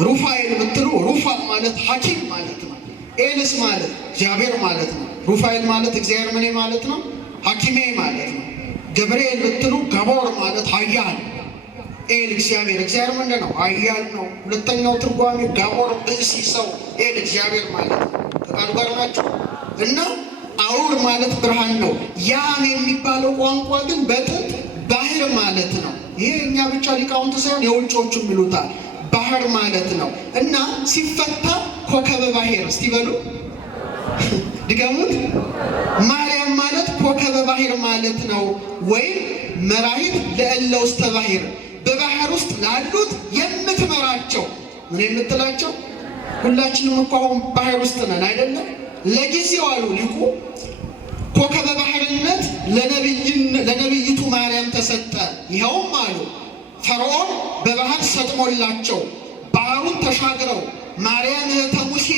ሩፋኤል ብትሉ ሩፋ ማለት ሐኪም ማለት ነው። ኤልስ ማለት እግዚአብሔር ማለት ነው። ሩፋኤል ማለት እግዚአብሔር ምን ማለት ነው? ሐኪሜ ማለት ነው። ገብርኤል ብትሉ ገቦር ማለት ኃያል። ኤል እግዚአብሔር፣ እግዚአብሔር ምንድን ነው? ኃያል ነው። ሁለተኛው ትርጓሜ ገቦር ብእሲ ሰው፣ ኤል እግዚአብሔር ማለት ነው። ከቃሉ ጋር ናቸው። እና አውር ማለት ብርሃን ነው። ያም የሚባለው ቋንቋ ግን በጥንት ባህር ማለት ነው። ይሄ እኛ ብቻ ሊቃውንት ሳይሆን የውጮቹም ይሉታል። ባህር ማለት ነው። እና ሲፈታ ኮከበ ባሕር። እስቲ በሉ ድገሙት። ማርያም ማለት ኮከበ ባሕር ማለት ነው። ወይም መራሂት ለእለ ውስተ ባሕር፣ በባህር ውስጥ ላሉት የምትመራቸው። ምን የምትላቸው? ሁላችንም እኮ አሁን ባህር ውስጥ ነን አይደለም? ለጊዜው አሉ ሊቁ ኮከበ ባሕርነት ለነቢይቱ ማርያም ተሰጠ። ይኸውም አሉ ፈርዖን በባህር ሰጥሞላቸው ባህሩን ተሻግረው ማርያም እህተ ሙሴ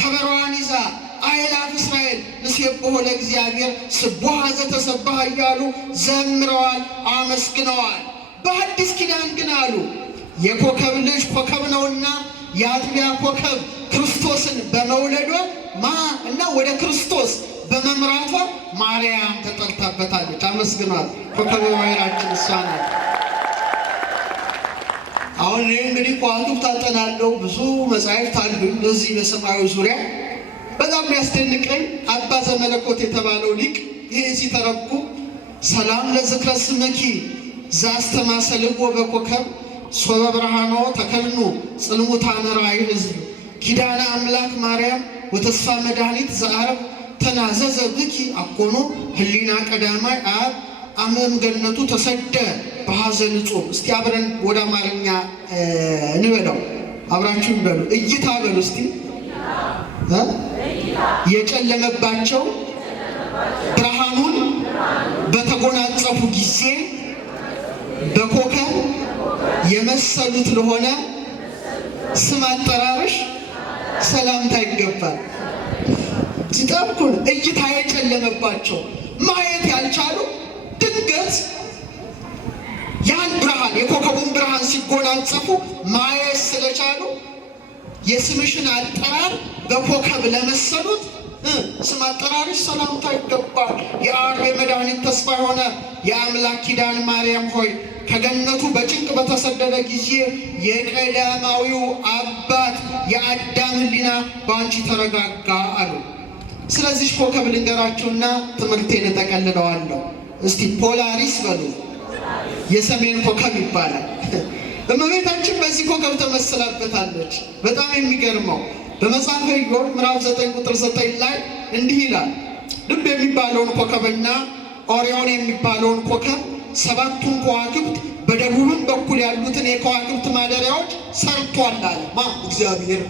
ከበሮዋን ይዛ አእላፍ እስራኤል ንሴብሖ ለእግዚአብሔር ስቡሐ ዘተሰብሐ እያሉ ዘምረዋል፣ አመስግነዋል። በአዲስ ኪዳን ግን አሉ የኮከብ ልጅ ኮከብ ነውና የአጥቢያ ኮከብ ክርስቶስን በመውለዷ እና ወደ ክርስቶስ በመምራቷ ማርያም ተጠርታበታለች። አመስግኗል። ኮከበ ባሕራችን እሷ ናት። አሁን እኔ እንግዲህ ከዋክብት አጠናለሁ፣ ብዙ መጻሕፍት አሉኝ በዚህ በሰማዩ ዙሪያ። በጣም ያስደንቀኝ አባ ዘመለኮት የተባለው ሊቅ ይህን ሲተረጉም ሰላም ለዝክረ ስምኪ ዘአስተማሰልዎ በኮከብ ሶበ ብርሃኖ ተከልኑ ጽልሙታነ ራእይ ሕዝብ ኪዳነ አምላክ ማርያም ወተስፋ መድኃኒት ዘአረብ ተናዘዘ ብኪ አኮኖ ህሊና ቀዳማይ አብ አመም ገነቱ ተሰደ በሐዘን ጾም። እስቲ አብረን ወደ አማርኛ እንበለው፣ አብራችሁን በሉ። እይታ በሉ እስቲ። የጨለመባቸው ብርሃኑን በተጎናጸፉ ጊዜ በኮከብ የመሰሉት ለሆነ ስም አጠራርሽ ሰላምታ ይገባል። ሲጠብቁን እይታ የጨለመባቸው ማየት ያልቻሉ ድንገት ያን ብርሃን የኮከቡን ብርሃን ሲጎናጸፉ ማየት ስለቻሉ የስምሽን አጠራር በኮከብ ለመሰሉት ስም አጠራርሽ ሰላምታ ይገባል። የአብ የመድኃኒት ተስፋ የሆነ የአምላክ ኪዳን ማርያም ሆይ ከገነቱ በጭንቅ በተሰደደ ጊዜ የቀዳማዊው አባት የአዳም ሕሊና በአንቺ ተረጋጋ አሉ። ስለዚህ ኮከብ ልንገራችሁና ትምህርቴን እጠቀልለዋለሁ። እስቲ ፖላሪስ በሉ። የሰሜን ኮከብ ይባላል። እመቤታችን በዚህ ኮከብ ተመስላበታለች። በጣም የሚገርመው በመጽሐፈ ኢዮብ ምዕራፍ 9 ቁጥር 9 ላይ እንዲህ ይላል፣ ልብ የሚባለውን ኮከብና ኦሪዮን የሚባለውን ኮከብ ሰባቱን ከዋክብት በደቡብም በኩል ያሉትን የከዋክብት ማደሪያዎች ሰርቷል አለ። እግዚአብሔር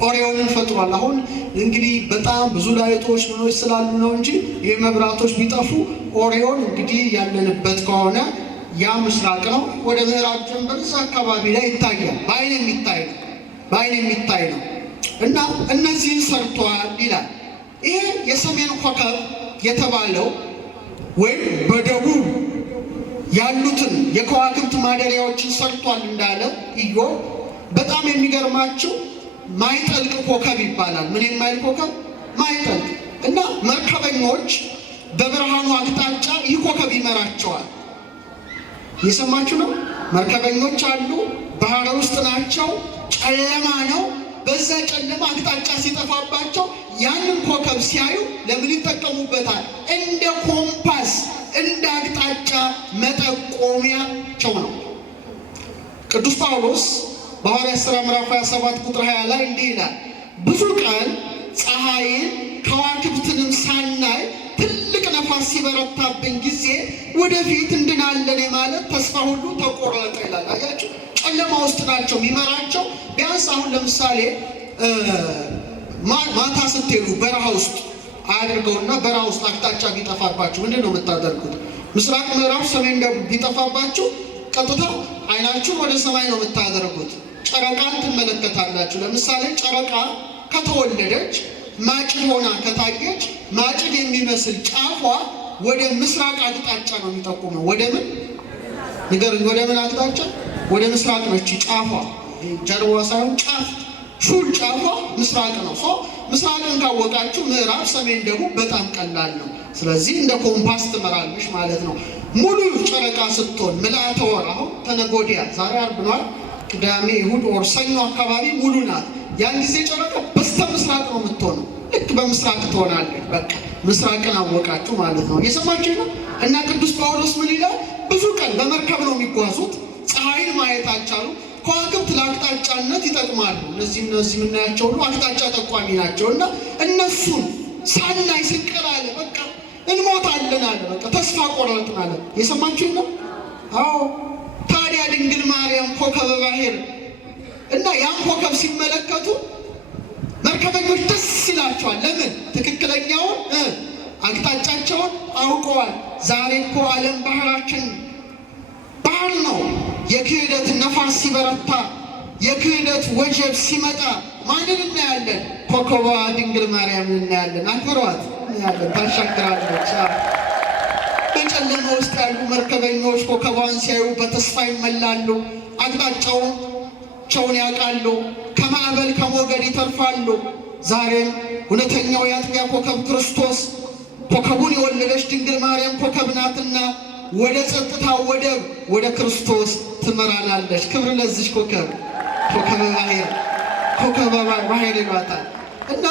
ኦሪዮንን ፈጥሯል። አሁን እንግዲህ በጣም ብዙ ላይቶች ምኖች ስላሉ ነው እንጂ ይህ መብራቶች ቢጠፉ ኦሪዮን እንግዲህ ያለንበት ከሆነ ያ ምስራቅ ነው። ወደ ምዕራብ ጀንበር እዛ አካባቢ ላይ ይታያል። በአይን የሚታይ ነው እና እነዚህን ሰርቷል ይላል። ይሄ የሰሜን ኮከብ የተባለው ወይም በደቡብ ያሉትን የከዋክብት ማደሪያዎችን ሰርቷል እንዳለ ኢዮብ፣ በጣም የሚገርማችሁ ማይጠልቅ ኮከብ ይባላል። ምን የማይል ኮከብ? ማይጠልቅ። እና መርከበኞች በብርሃኑ አቅጣጫ ይህ ኮከብ ይመራቸዋል። የሰማችሁ ነው። መርከበኞች አሉ፣ ባህር ውስጥ ናቸው፣ ጨለማ ነው። በዛ ጨለማ አቅጣጫ ሲጠፋባቸው ያንን ኮከብ ሲያዩ ለምን ይጠቀሙበታል? እንደ ኮምፓስ፣ እንደ አቅጣጫ መጠቆሚያቸው ነው። ቅዱስ ጳውሎስ በሐዋርያት ሥራ ምዕራፍ 27 ቁጥር 20 ላይ እንዲህ ይላል፣ ብዙ ቀን ፀሐይን ከዋክብትንም ሳናይ ትልቅ ነፋስ ሲበረታብን ጊዜ ወደፊት እንድናለን ማለት ተስፋ ሁሉ ተቆረጠ ይላል። አያችሁ፣ ጨለማ ውስጥ ናቸው የሚመራቸው። ቢያንስ አሁን ለምሳሌ ማታ ስትሄዱ በረሃ ውስጥ አድርገውና በረሃ ውስጥ አቅጣጫ ቢጠፋባችሁ ምንድን ነው የምታደርጉት? ምስራቅ፣ ምዕራብ፣ ሰሜን፣ ደቡብ ቢጠፋባችሁ ቀጥታ አይናችሁን ወደ ሰማይ ነው የምታደርጉት። ጨረቃን ትመለከታላችሁ። ለምሳሌ ጨረቃ ከተወለደች ማጭድ ሆና ከታየች ማጭድ የሚመስል ጫፏ ወደ ምስራቅ አቅጣጫ ነው የሚጠቁመው። ወደ ምን ንገሩኝ? ወደ ምን አቅጣጫ? ወደ ምስራቅ ነው። እቺ ጫፏ ጀርባዋ ሳይሆን ጫፍ ሹል ጫፏ ምስራቅ ነው። ምስራቅን ካወቃችሁ ምዕራብ፣ ሰሜን፣ ደቡብ በጣም ቀላል ነው። ስለዚህ እንደ ኮምፓስ ትመራለች ማለት ነው። ሙሉ ጨረቃ ስትሆን ምልአተ ወር አሁን ተነገ ወዲያ ዛሬ ዓርብ ነው፣ ቅዳሜ፣ እሑድ፣ ወር ሰኞ አካባቢ ሙሉ ናት። ያን ጊዜ ጨረቃ በስተ ምስራቅ ነው የምትሆነው። ልክ በምስራቅ ትሆናለች። በቃ ምስራቅን አወቃችሁ ማለት ነው። እየሰማችሁ ነው። እና ቅዱስ ጳውሎስ ምን ይላል? ብዙ ቀን በመርከብ ነው የሚጓዙት። ፀሐይን ማየት አልቻሉ። ከዋክብት ለአቅጣጫነት ይጠቅማሉ። እነዚህ የምናያቸው ሁሉ አቅጣጫ ጠቋሚ ናቸው። እና እነሱን ሳናይ ስንቀር አለ በቃ እንሞታለን አለ። በቃ ተስፋ ቆረጥን አለ። የሰማችሁ ነው? አዎ። ታዲያ ድንግል ማርያም ኮከበ ባሕር እና ያን ኮከብ ሲመለከቱ መርከበኞች ደስ ይላቸዋል። ለምን? ትክክለኛውን አቅጣጫቸውን አውቀዋል። ዛሬ እኮ ዓለም ባህራችን ባህር ነው። የክህደት ነፋስ ሲበረታ፣ የክህደት ወጀብ ሲመጣ ማንን እናያለን? ኮከቧ ድንግል ማርያምን እናያለን። አክብሯት እናያለን። ታሻግራለች። በጨለማ ውስጥ ያሉ መርከበኞች ኮከቧን ሲያዩ በተስፋ ይመላሉ። አቅጣጫቸውን ያውቃሉ። ከማዕበል ከሞገድ ይተርፋሉ። ዛሬም እውነተኛው የአጥቢያ ኮከብ ክርስቶስ ኮከቡን የወለደች ድንግል ማርያም ኮከብ ናትና ወደ ጸጥታ ወደብ ወደ ክርስቶስ ትመራናለች። ክብር ለዚህ ኮከብ። ኮከበ ባሕር፣ ኮከበ ባሕር ይሏታል። እና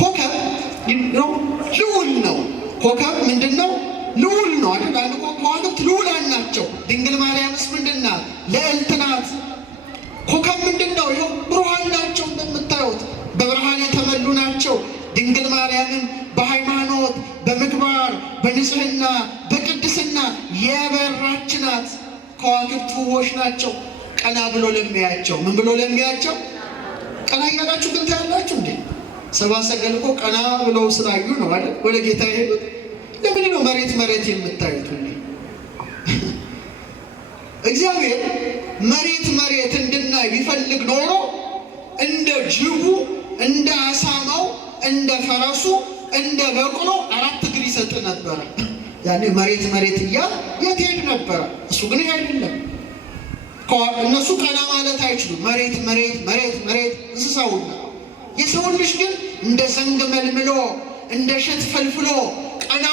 ኮከብ ልዑል ነው። ኮከብ ምንድን ነው? ልዑል ነው አይደል? አንድ ከዋክብት ልዑላን ናቸው። ድንግል ማርያምስ ምንድን ናት? ልዕልት ናት። ኮከብ ምንድን ነው? ይኸው ብሩሃን ናቸው። እንደምታዩት በብርሃን የተመሉ ናቸው። ድንግል ማርያምን በሃይማኖት በምግባር በንጽህና በቅድስና የበራች ናት። ከዋክብት ውቦች ናቸው። ቀና ብሎ ለሚያቸው ምን ብሎ ለሚያቸው? ቀና እያላችሁ ግን ታያላችሁ እንዴ? ሰብአ ሰገል እኮ ቀና ብለው ስላዩ ነው አይደል ወደ ጌታ የሄዱት። ለምንድን ነው መሬት መሬት የምታዩት? እግዚአብሔር መሬት መሬት እንድናይ ቢፈልግ ኖሮ እንደ ጅቡ፣ እንደ አሳማው፣ እንደ ፈረሱ፣ እንደ በቅሎ 4 እግር ይሰጥ ነበረ። ያኔ መሬት መሬት እያለ የት ሄድ ነበረ? እሱ ግን አይደለም። እነሱ ቀና ማለት አይችሉም። መሬት መሬት መሬት መሬት እንስሳውና የሰውን ልጅ ግን እንደ ዘንግ መልምሎ እንደ እሸት ፈልፍሎ ቀና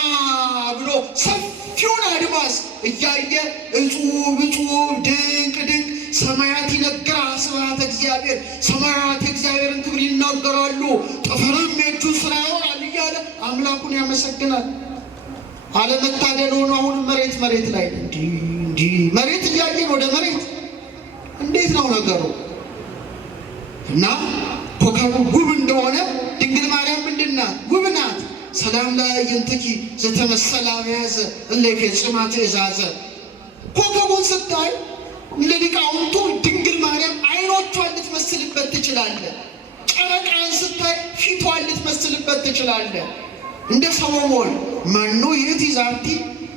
ብሎ ሰፊውን አድማስ እያየ እጹብ እጹብ ድንቅ ድንቅ ሰማያት ይነግራ ስብሐተ እግዚአብሔር፣ ሰማያት የእግዚአብሔርን ክብር ይናገራሉ፣ ጠፈርም የእጁን ሥራ ያወራል እያለ አምላኩን ያመሰግናል። አለመታደል ሆኖ አሁን መሬት መሬት ላይ እንዲህ መሬት እያየን ወደ መሬት እንዴት ነው ነገሩ? እና ኮከቡ ውብ እንደሆነ ድንግል ማርያም ምንድን ናት? ውብ ናት። ሰላም ለአዕይንትኪ ዘተመሰላ በያዘ እለ ይፌጽማ ትእዛዘ። ኮከቡን ስታይ ለሊቃውንቱ ድንግል ማርያም አይኖቿን ልትመስልበት ትችላለህ። ጨረቃን ስታይ ፊቷን ልትመስልበት ትችላለህ። እንደ ሰሎሞን መኑ ይእቲ ዛቲ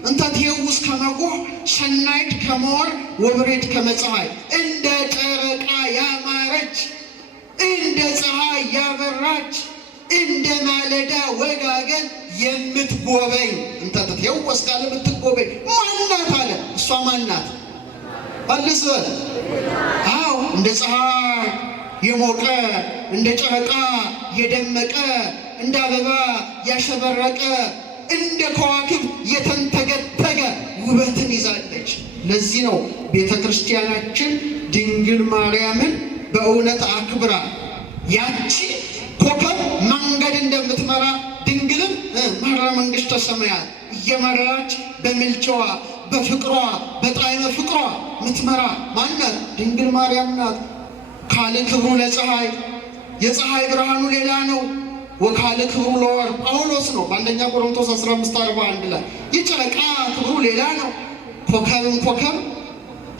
እንተ ትየውስ ከመ ጎህ ሰናይት ከመ ወር ወብሬት ከመ ፀሐይ። እንደ ጨረቃ ያማረች፣ እንደ ፀሐይ ያበራች፣ እንደ ማለዳ ወጋገን የምትጎበኝ እንተ ትየውስ ካለ የምትጎበኝ ማናት አለ። እሷ ማናት? ባልስበት አዎ፣ እንደ ፀሐይ የሞቀ እንደ ጨረቃ የደመቀ እንደ አበባ ያሸበረቀ እንደ ከዋክብት የተንተገተገ ውበትን ይዛለች። ለዚህ ነው ቤተ ክርስቲያናችን ድንግል ማርያምን በእውነት አክብራ ያቺ ኮከብ መንገድ እንደምትመራ ድንግልም መራ መንግሥተ ሰማያት እየመራች በምልጃዋ በፍቅሯ በጣዕመ ፍቅሯ ምትመራ ማናት? ድንግል ማርያም ናት። ወካለ ክብሩ ለፀሐይ የፀሐይ ብርሃኑ ሌላ ነው። ወካለ ክብሩ ለወር ጳውሎስ ነው በአንደኛ ቆሮንቶስ 15:41 ላይ የጨረቃ ክብሩ ሌላ ነው። ኮከብም ኮከብ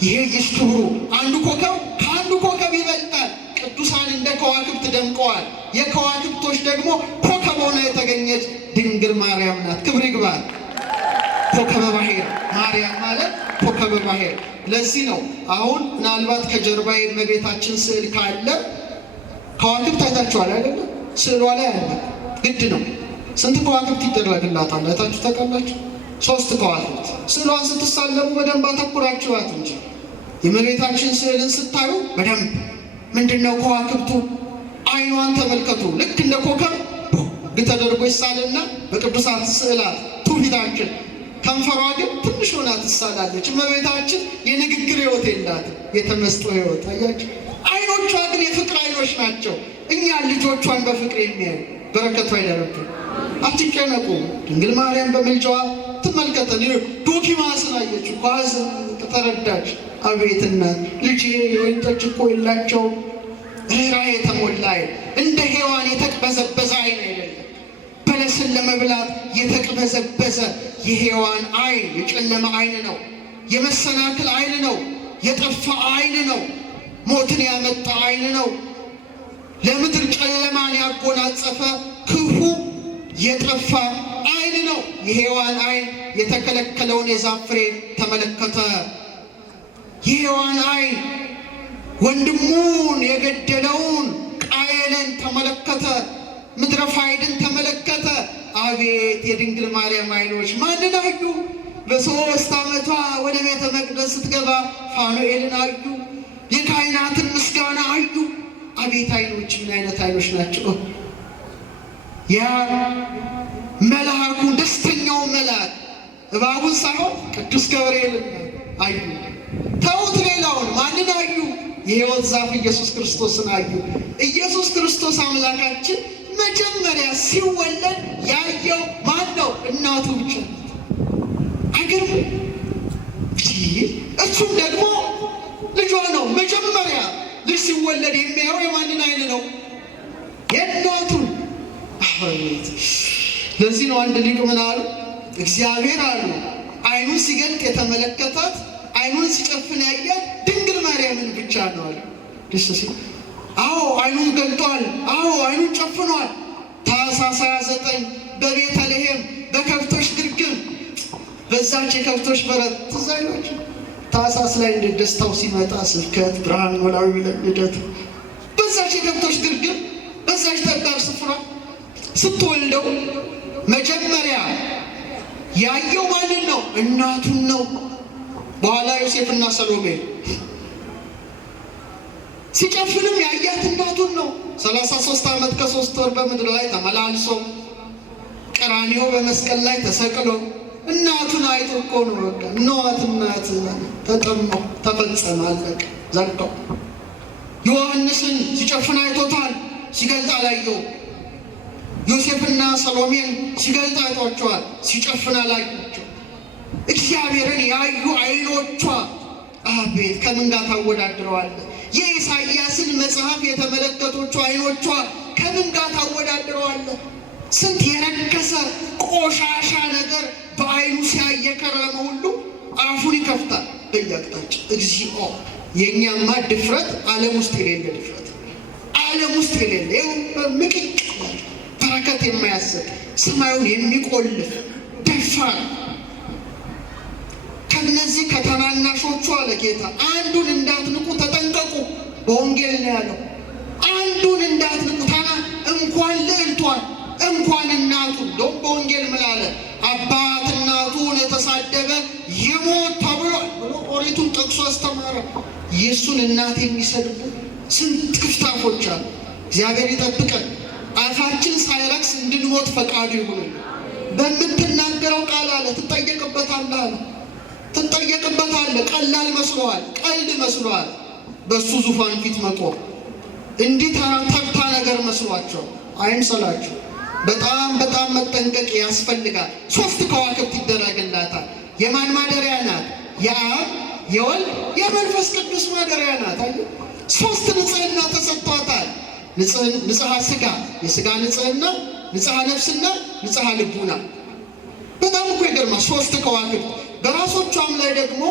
ይሄ ይሽ ክብሩ አንዱ ኮከብ ከአንዱ ኮከብ ይበልጣል። ቅዱሳን እንደ ከዋክብት ደምቀዋል። የከዋክብቶች ደግሞ ኮከብ ሆና የተገኘች ድንግል ማርያም ናት። ክብር ይግባል። ኮከበ ባሕር ማርያም ማለት ኮከበ ባሕር። ለዚህ ነው አሁን ምናልባት ከጀርባ የእመቤታችን ስዕል ካለ ከዋክብት አይታችኋል አይደለ? ስዕሏ ላይ አለ። ግድ ነው። ስንት ከዋክብት ይደረግላታል አይታችሁ ታውቃላችሁ? 3 ከዋክብት። ስዕሏን ስትሳለሙ በደንብ አተኩራችኋት እንጂ የእመቤታችን ስዕልን ስታዩ በደንብ ምንድነው ከዋክብቱ አይኗን ተመልከቱ። ልክ እንደ ኮከብ ተደርጎ ይሳልና በቅዱሳት ስዕላት ትውፊታችን ከንፈሯ ግን ትንሽ ሆና ትሳላለች። እመቤታችን የንግግር ሕይወት የላትም፣ የተመስጦ ሕይወት። አያችሁ? አይኖቿ ግን የፍቅር አይኖች ናቸው። እኛ ልጆቿን በፍቅር የሚያዩ በረከቷ ይደረብን። አትጨነቁ። ድንግል ማርያም በምልጃዋ ትመልከተን። ዶኪማስን አየችው፣ ኳዝን ተረዳች። አቤት እናት ልጄ የወይን ጠጅ እኮ የላቸውም። ርኅራኄ የተሞላ ዓይን፣ እንደ ሔዋን የተቅበዘበዘ ዓይን አይደለም። በለስን ለመብላት የተቅበዘበዘ የሔዋን ዓይን የጨለመ ዓይን ነው። የመሰናክል ዓይን ነው። የጠፋ ዓይን ነው። ሞትን ያመጣ ዓይን ነው። ለምድር ጨለማን ያጎናጸፈ ክፉ የጠፋ ዓይን ነው። የሔዋን ዓይን የተከለከለውን የዛፍ ፍሬ ተመለከተ። የሔዋን ዓይን ወንድሙን የገደለውን ቃየልን ተመለከተ። ምድረ ፋይድን ተመለከተ። አቤት የድንግል ማርያም ዓይኖች ማንን አዩ? በ3 ዓመቷ ወደ ቤተ መቅደስ ስትገባ ፋኑኤልን አዩ። የካህናትን ምስጋና አዩ። አቤት ዓይኖች! ምን አይነት ዓይኖች ናቸው! ያ መልአኩ ደስተኛው መልአክ እባቡን ሳይሆን ቅዱስ ገብርኤልን አዩ። ተውት ሌላውን። ማንን አዩ? የሕይወት ዛፍ ኢየሱስ ክርስቶስን አዩ። ኢየሱስ ክርስቶስ አምላካችን መጀመሪያ ሲወለድ ያየው ማን ነው? እናቱ ብቻ። አይገርም? እሱም ደግሞ ልጇ ነው። መጀመሪያ ልጅ ሲወለድ የሚያየው የማንን ዓይን ነው? የእናቱን። ለዚህ ነው አንድ ሊቅ ምን አሉ? እግዚአብሔር አሉ ዓይኑን ሲገልጥ የተመለከታት ዓይኑን ሲጨፍን ያያት ድንግል ማርያምን ብቻ ነው አሉ። ደስ ሲል አዎ ዓይኑን ገልጧል። አዎ ዓይኑን ጨፍኗል። ታኅሳስ 29 በቤተልሔም በከብቶች ግርግም በዛች የከብቶች በረት ትዝ አይላችሁ? ታኅሳስ ላይ እንደ ደስታው ሲመጣ ስብከት ብርሃን ኖላዊ ልደት በዛች የከብቶች ግርግም በዛች ጠባብ ስፍራ ስትወልደው መጀመሪያ ያየው ማንን ነው? እናቱን ነው። በኋላ ዮሴፍና ሰሎሜ ሲጨፍንም ያያት እናቱን ነው። 33 ዓመት ከ3 ወር በምድር ላይ ተመላልሶ ቀራንዮ በመስቀል ላይ ተሰቅሎ እናቱን አይቶ እኮ ነው በቃ ነዋት እናት ተጠምቆ ተፈጸመ፣ አለቀ፣ ዘጋው። ዮሐንስን ሲጨፍን አይቶታል፣ ሲገልጥ አላየው። ዮሴፍና ሰሎሜን ሲገልጥ አይቷቸዋል፣ ሲጨፍን አላያቸው። እግዚአብሔርን ያዩ ዓይኖቿ አቤት ከምን ጋር ታወዳድረዋለህ? የኢሳይያስን መጽሐፍ የተመለከቶቹ ዓይኖቿ ከምን ጋር ታወዳድረዋለህ? ስንት የረከሰ ቆሻሻ ነገር በዓይኑ ሲያይ የከረመ ሁሉ አፉን ይከፍታል በየአቅጣጫው። እግዚኦ! የእኛማ ድፍረት ዓለም ውስጥ የሌለ ድፍረት፣ ዓለም ውስጥ የሌለ ምቅቅ በረከት የማያሰጥ ሰማዩን የሚቆልፍ ደፋር። ከነዚህ ከታናናሾቹ አለ ጌታ አንዱን እንዳትንቁ ተጠንቀቁ። በወንጌል ነው ያለው። አንዱን እንዳትንቁ እንኳን ልዕልቷን እንኳን እናቱን። እንደውም በወንጌል ምን አለ? አባት እናቱን የተሳደበ ይሞት ተብሏል ብሎ ኦሪቱን ጠቅሶ አስተማረ። የእሱን እናት የሚሰድቡ ስንት ክፍታፎች አሉ። እግዚአብሔር ይጠብቀን። አፋችን ሳይረክስ እንድንሞት ፈቃዱ ይሁን። በምትናገረው ቃል አለ ትጠየቅበታለህ አለ። ትጠየቅበታለህ። ቀላል መስሎሃል? ቀልድ መስሎሃል? በእሱ ዙፋን ፊት መቆም እንዲህ ተርታ ነገር መስሏቸው አይምሰላችሁ። በጣም በጣም መጠንቀቅ ያስፈልጋል። 3 ከዋክብት ይደረግላታል። የማን ማደሪያ ናት? የአብ የወልድ የመንፈስ ቅዱስ ማደሪያ ናት። አይ ሶስት ንጽህና ተሰጥቷታል። ንጽሐ ሥጋ የሥጋ ንጽህና፣ ንጽሐ ነፍስና ንጽሐ ልቡና። በጣም እኮ ይገርማል። ሶስት ከዋክብት በራሶቿም ላይ ደግሞ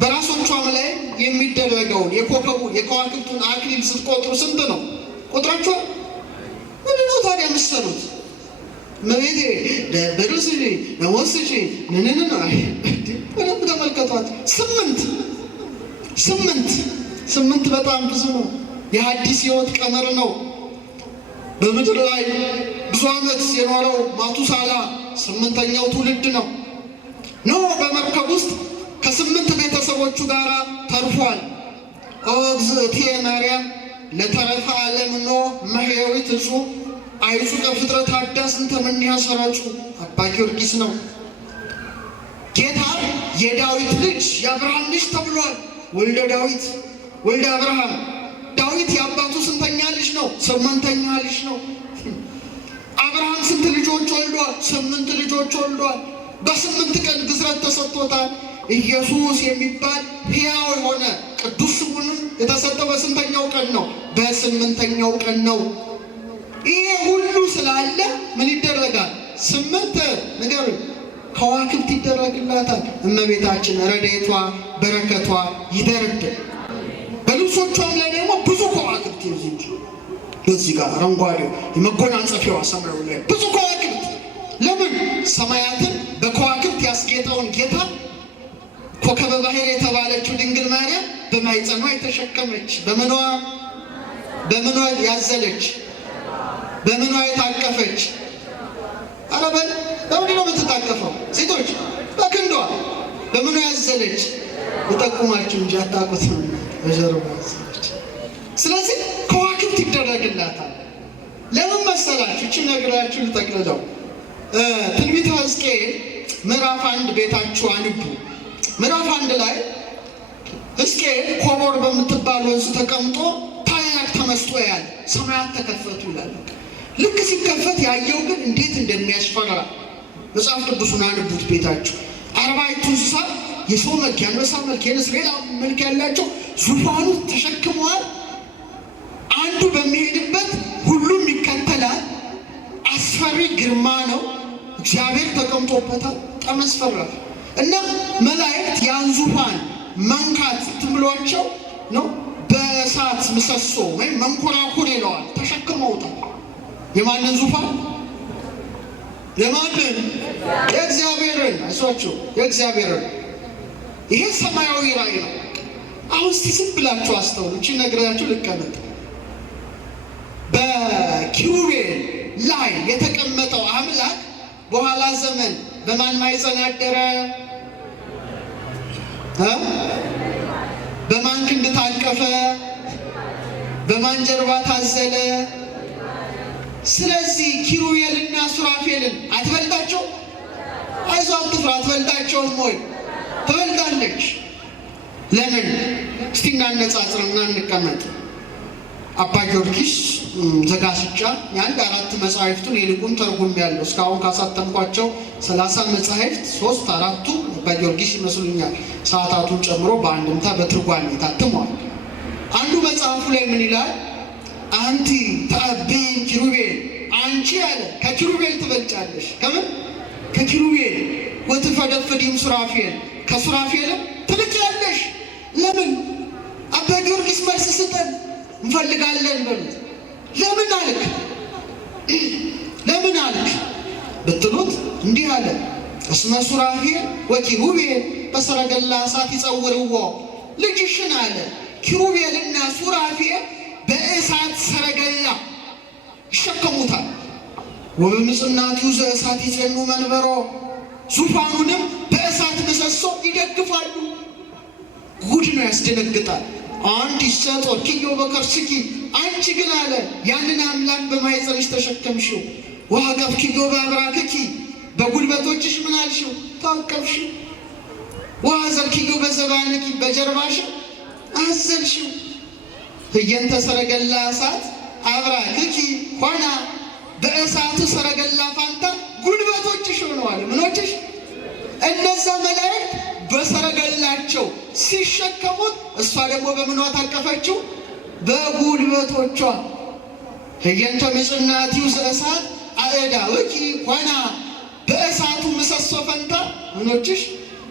በራሶቿም ላይ የሚደረገውን የከዋክብቱን አክሊል ስትቆጥሩ ስንት ነው ቁጥራቸው? ምን ነው ታዲያ የምትሰሩት? መቤቴ ደብሩስጂ ነሞስጂ ነነነ ነው በደንብ ተመልከቷት። ስምንት በጣም ብዙ ነው። የሐዲስ ሕይወት ቀመር ነው። በምድር ላይ ብዙ ዓመት የኖረው ማቱሳላ 8ኛው ትውልድ ነው። ኖህ በመርከብ ውስጥ ከ8 ቤተሰቦቹ ጋር ተርፏል። ኦ እግዝእትየ ማርያም ለተረፈ ዓለም ኖህ መሕያዊት እጹ አይጹቀ ፍጥረት አዳስ እንተ እምኔሃ ሰረጹ። አባ ጊዮርጊስ ነው። ጌታ የዳዊት ልጅ የአብርሃም ልጅ ተብሏል። ወልደ ዳዊት ወልደ አብርሃም። ዳዊት የአባቱ ስንተኛ ልጅ ነው? 8ኛ ልጅ ነው። አብርሃም ስንት ልጆች ወልዷል? 8 ልጆች ወልዷል። በ8 ቀን ግዝረት ተሰጥቶታል። ኢየሱስ የሚባል ሕያው የሆነ ቅዱስ ስሙንም የተሰጠው በስንተኛው ቀን ነው? በ8ኛው ቀን ነው። ይሄ ሁሉ ስላለ ምን ይደረጋል? 8 ነገር ከዋክብት ይደረግላታል። እመቤታችን ረድኤቷ በረከቷ ይደርብን። በልብሶቿም ላይ ደግሞ ብዙ ከዋክብት ይዙ። በዚህ ጋር አረንጓዴው የመጎናጸፊያዋ ሰማያዊ ላይ ብዙ ከዋክብት። ለምን? ሰማያትን በከዋክብት ያስጌጠውን ጌታ ኮከበ ባሕር የተባለችው ድንግል ማርያም በማኅፀኗ የተሸከመች፣ በምኗ ያዘለች፣ በምኗ የታቀፈች። ኧረ በምንድን ነው የምትታቀፈው? ሴቶች በክንዷ። በምኗ ያዘለች? ልጠቁማችሁ እንጂ አታውቁት ነው። በጀርባ ያዘለች። ስለዚህ ከዋክብት ይደረግላታል። ለምን መሰላችሁ? እቺ ነግራችሁ ልጠቅልለው። ትንቢተ ሕዝቅኤል ምዕራፍ 1 ቤታችሁ አንቡ። ምዕራፍ 1 ላይ ሕዝቅኤል ኮቦር በምትባል ወንዝ ተቀምጦ ታላቅ ተመስጦ ያለ ሰማያት ተከፈቱ ይላል። ልክ ሲከፈት ያየው ግን እንዴት እንደሚያስፈራ መጽሐፍ ቅዱሱን አንቡት ቤታችሁ። 40ቱ እንስሳ የሰው መልክ፣ የአንበሳ መልክ፣ የንስር ሌላ መልክ ያላቸው ዙፋኑ ተሸክመዋል። አንዱ በሚሄድበት ሁሉም ይከተላል። አስፈሪ ግርማ ነው። እግዚአብሔር ተቀምጦበታል። በጣም ያስፈራል። እና መላእክት ያን ዙፋን መንካት ትብሏቸው ነው በእሳት ምሰሶ ወይም መንኮራኩር ይለዋል ተሸክመውታል። የማንን ዙፋን? የማንን? የእግዚአብሔርን። አይሷቸው የእግዚአብሔርን። ይሄ ሰማያዊ ራእይ ነው። አሁን እስቲ ዝም ብላችሁ አስተውሉ። እቺ ነግራችሁ ልቀመጥ። በኪሩቤል ላይ የተቀመጠው አምላክ በኋላ ዘመን በማን ማኅፀን ያደረ? በማን ክንድ ታቀፈ? በማን ጀርባ ታዘለ? ስለዚህ ኪሩቤልና ሱራፌልን አትበልጣቸው? አይዞህ አትፍራ፣ አትበልጣቸውም ወይ? ትበልጣለች። ለምን? እስቲ እናነጻጽርና እንቀመጥ። አባ ጊዮርጊስ ዘጋስጫ የአንድ 4 መጻሕፍቱን ይልቁን ተርጉም ያለው እስካሁን ካሳተምኳቸው 30 መጻሕፍት 3-4ቱ አባ ጊዮርጊስ ይመስሉኛል። ሰዓታቱን ጨምሮ በአንድምታ በትርጓሜ ታትሟል። አንዱ መጽሐፉ ላይ ምን ይላል? አንቲ ተአብይን ኪሩቤል፣ አንቺ አለ ከኪሩቤል ትበልጫለሽ። ከምን? ከኪሩቤል። ወትፈደፍዲም ሱራፌል፣ ከሱራፌልም ትልቂያለሽ። ለምን? አባ ጊዮርጊስ መልስ ስጠን እንፈልጋለን በሉት። ለምን አልክ? ለምን አልክ ብትሉት እንዲህ አለ። እስመ ሱራፌል ወኪሩቤል በሰረገላ እሳት ይጸውርዎ። ልጅሽን አለ ኪሩቤልና ሱራፌል በእሳት ሰረገላ ይሸከሙታል። ወበምጽናቲሁ ዘእሳት ይጼኑ መንበሮ፣ ዙፋኑንም በእሳት ምሰሶ ይደግፋሉ። ጉድ ነው፣ ያስደነግጣል። አንድ ይሰጦር ኪዮ በከርስኪ፣ አንቺ ግን አለ ያንን አምላክ በማኅፀንሽ ተሸከምሽው። ወሀገፍኪዮ በአብራክኪ፣ በጉልበቶችሽ ምን አልሽው? ታቀፍሽው። ወአዘልኪዮ በዘባንኪ፣ በጀርባሽ አዘልሽው። ህየንተ ሰረገላ እሳት አብራክኪ ሆና፣ በእሳቱ ሰረገላ ፋንታ ጉልበቶችሽ ሆነዋል። ምኖችሽ? እነዛ መላእክት በሰረገላቸው ሲሸከሙት እሷ ደግሞ በምኗ ታቀፈችው? በጉልበቶቿ። ህየንተ ምጽናቲው ዘእሳት አእዳውኪ ኮና፣ በእሳቱ ምሰሶ ፈንታ ምኖችሽ?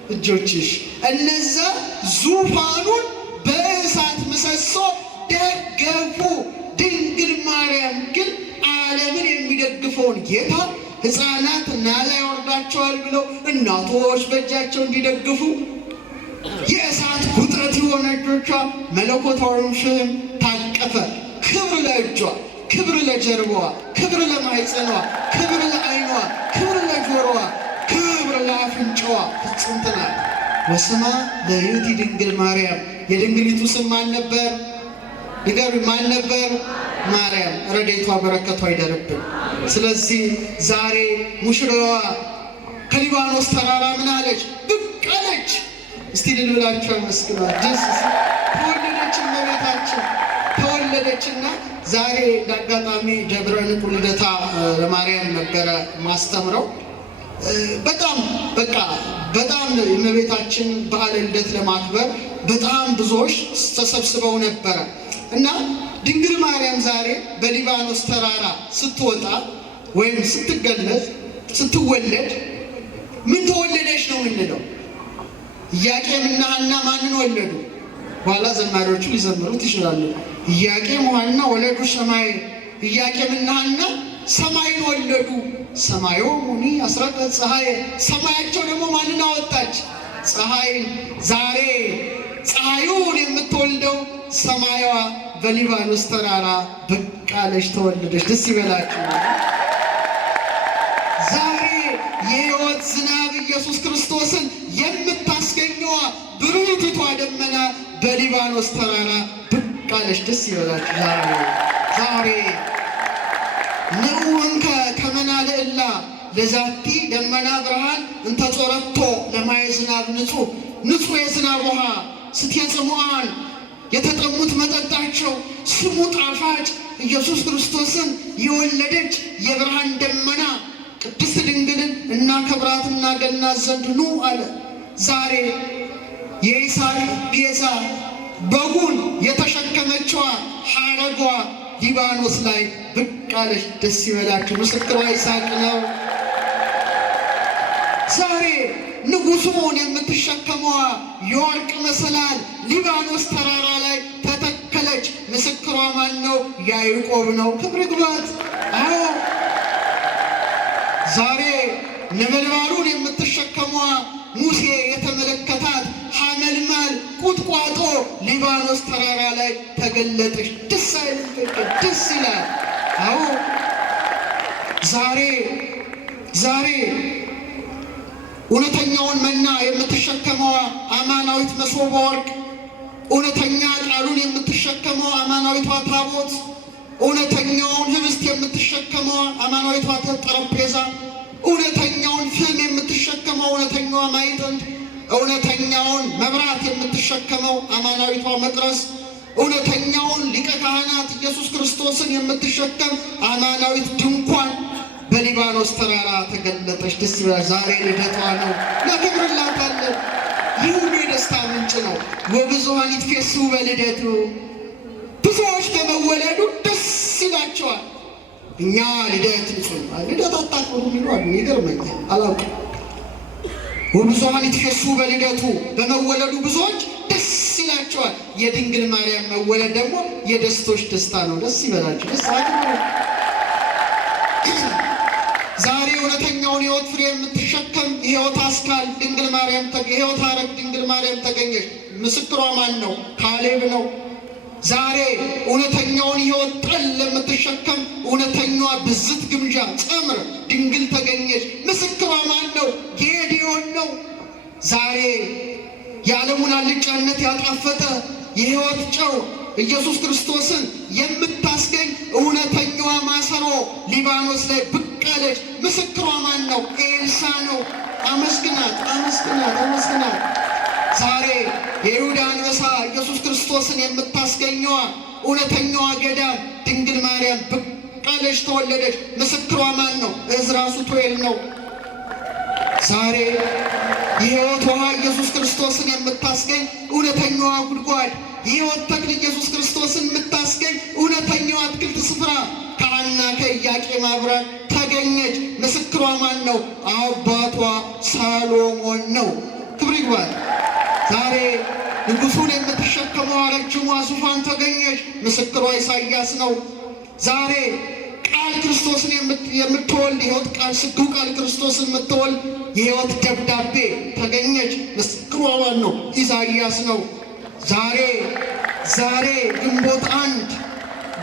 እጆችሽ። እነዛ ዙፋኑን በእሳት ምሰሶ ደገፉ። ድንግል ማርያም ግን ዓለምን የሚደግፈውን ጌታ ሕፃናት ናላ ያወርዳቸዋል ብለው እናቶች በእጃቸው እንዲደግፉ የእሳት ጉጥረት የሆነ እጆቿ መለኮታዊውን ፍህም ታቀፈ። ክብር ለእጇ፣ ክብር ለጀርባዋ፣ ክብር ለማይጸኗ፣ ክብር ለዓይኗ፣ ክብር ለጆሮዋ፣ ክብር ለአፍንጫዋ ፍጽምት ናት። ወስማ ለይእቲ ድንግል ማርያም። የድንግሊቱ ስም ማን ነበር? ንገሩ፣ ማን ነበር? ማርያም። ረድኤቷ በረከቷ ይደርብን። ስለዚህ ዛሬ ሙሽራዋ ከሊባኖስ ተራራ ምን አለች? ብቅ አለች። እስቲ ልል ብላችሁ አመስግኗት። ተወለደች፣ እመቤታችን ተወለደችና ዛሬ እንዳጋጣሚ ደብረ ንቁ ልደታ ለማርያም ነበረ ማስተምረው። በጣም የእመቤታችን በዓለ ልደት ለማክበር በጣም ብዙዎች ተሰብስበው ነበረ እና ድንግል ማርያም ዛሬ በሊባኖስ ተራራ ስትወጣ ወይም ስትገለጽ ስትወለድ ምን ተወለደች ነው የምንለው? ኢያቄምና ሐና ማንን ወለዱ? በኋላ ዘማሪዎቹ ሊዘምሩት ይችላሉ። ኢያቄም ወሐና ወለዱ ሰማይ። ኢያቄምና ሐና ሰማይን ወለዱ። ሰማዮሙኒ አስረቀ ፀሐይ። ሰማያቸው ደግሞ ማንን አወጣች? ፀሐይን። ዛሬ ፀሐዩን የምትወልደው ሰማያዋ በሊባኖስ ተራራ ብቅ አለች፣ ተወለደች። ደስ ይበላችሁ። ዛሬ የሕይወት ዝናብ ኢየሱስ ክርስቶስን የምታስገኘዋ ብሩህቲቷ ደመና በሊባኖስ ተራራ ብቅ አለች። ደስ ይበላችሁ። ዛሬ ንዑንከ ከመናልዕላ ለዛቲ ደመና ብርሃን እንተጾረቶ ለማየ ዝናብ ንጹሕ የዝናብ ውሃ ስትየጽሙዓን የተጠሙት መጠጣቸው ስሙ ጣፋጭ ኢየሱስ ክርስቶስን የወለደች የብርሃን ደመና ቅድስት ድንግልን እናከብራትና ገናት ዘንድ ኑ አለ። ዛሬ የይስሐቅ ቤዛ በጉን የተሸከመችዋ ሐረጓ ሊባኖስ ላይ ብቅ አለች። ደስ ይበላችሁ። ምስክሯ ይስሐቅ ነው። ዛሬ ንጉሡን የምትሸከመዋ የወርቅ መሰላል ሊባኖስ ተራራ ላይ ተተከለች። ምስክሯ ማን ነው? ያዕቆብ ነው። ክብር ይግባት። አዎ ዛሬ ነበልባሉን የምትሸከመዋ ሙሴ የተመለከታት ሐመልማል ቁጥቋጦ ሊባኖስ ተራራ ላይ ተገለጠች። ደስ አይልም? ደስ ይላል። አዎ ዛሬ እውነተኛውን መና የምትሸከመዋ አማናዊት መሶበ ወርቅ፣ እውነተኛ ቃሉን የምትሸከመዋ አማናዊቷ ታቦት፣ እውነተኛውን ህብስት የምትሸከመዋ አማናዊቷ ጠረጴዛ፣ እውነተኛውን ፍም የምትሸከመው እውነተኛዋ ማዕጠንት፣ እውነተኛውን መብራት የምትሸከመው አማናዊቷ መቅረዝ፣ እውነተኛውን ሊቀ ካህናት ኢየሱስ ክርስቶስን የምትሸከም አማናዊት ድንኳን በሊባኖስ ተራራ ተገለጠች። ደስ ይላል። ዛሬ ልደቷ ነው፣ እናከብርላታለን። ይህ ሁሉ የደስታ ምንጭ ነው። ወብዙኃን ይትፌስሑ በልደቱ፣ ብዙዎች በመወለዱ ደስ ይላቸዋል። እኛ ልደት ልደት አታክብሩ የሚሉ አሉ። ይገርመኛል፣ አላውቅም። ወብዙኃን ይትፌስሑ በልደቱ፣ በመወለዱ ብዙዎች ደስ ይላቸዋል። የድንግል ማርያም መወለድ ደግሞ የደስቶች ደስታ ነው። ደስ ይበላችሁ። ደስ ዛሬ እውነተኛውን ሕይወት ፍሬ የምትሸከም የሕይወት አስካል ድንግል ማርያም የሕይወት ሐረግ ድንግል ማርያም ተገኘች። ምስክሯ ማን ነው? ካሌብ ነው። ዛሬ እውነተኛውን ሕይወት ጠል የምትሸከም እውነተኛዋ ብዝት ግምጃ ጸምር ድንግል ተገኘች። ምስክሯ ማን ነው? ጌዴዎን ነው። ዛሬ የዓለሙን አልጫነት ያጣፈጠ የሕይወት ጨው ኢየሱስ ክርስቶስን የምታስገኝ እውነተኛዋ ማሰሮ ሊባኖስ ላይ ብቅ አለች። ምስክሯ ማን ነው? ኤልሳ ነው። አመስግናት። ዛሬ የይሁዳ አንበሳ ኢየሱስ ክርስቶስን የምታስገኘዋ እውነተኛዋ ገዳም ድንግል ማርያም ብቅ አለች፣ ተወለደች። ምስክሯ ማን ነው? ዕዝራ ሱቱኤል ነው። ዛሬ የሕይወት ውሃ ኢየሱስ ክርስቶስን የምታስገኝ እውነተኛዋ ጉድጓድ፣ የሕይወት ተክል ኢየሱስ ክርስቶስን የምታስገኝ እውነተኛዋ አትክልት ስፍራ ከሐና ከኢያቄም አብራ ተገኘች። ምስክሯ ማን ነው? አባቷ ሰሎሞን ነው። ክብር ይግባል። ዛሬ ንጉሡን የምትሸከመው ረጅሟ ዙፋን ተገኘች። ምስክሯ ኢሳይያስ ነው። ዛሬ ቃል ክርስቶስን የምትወልድ የሕይወት ቃል ስግው ቃል ክርስቶስን የምትወልድ የሕይወት ደብዳቤ ተገኘች። ምስክሯ ማን ነው? ኢሳይያስ ነው። ዛሬ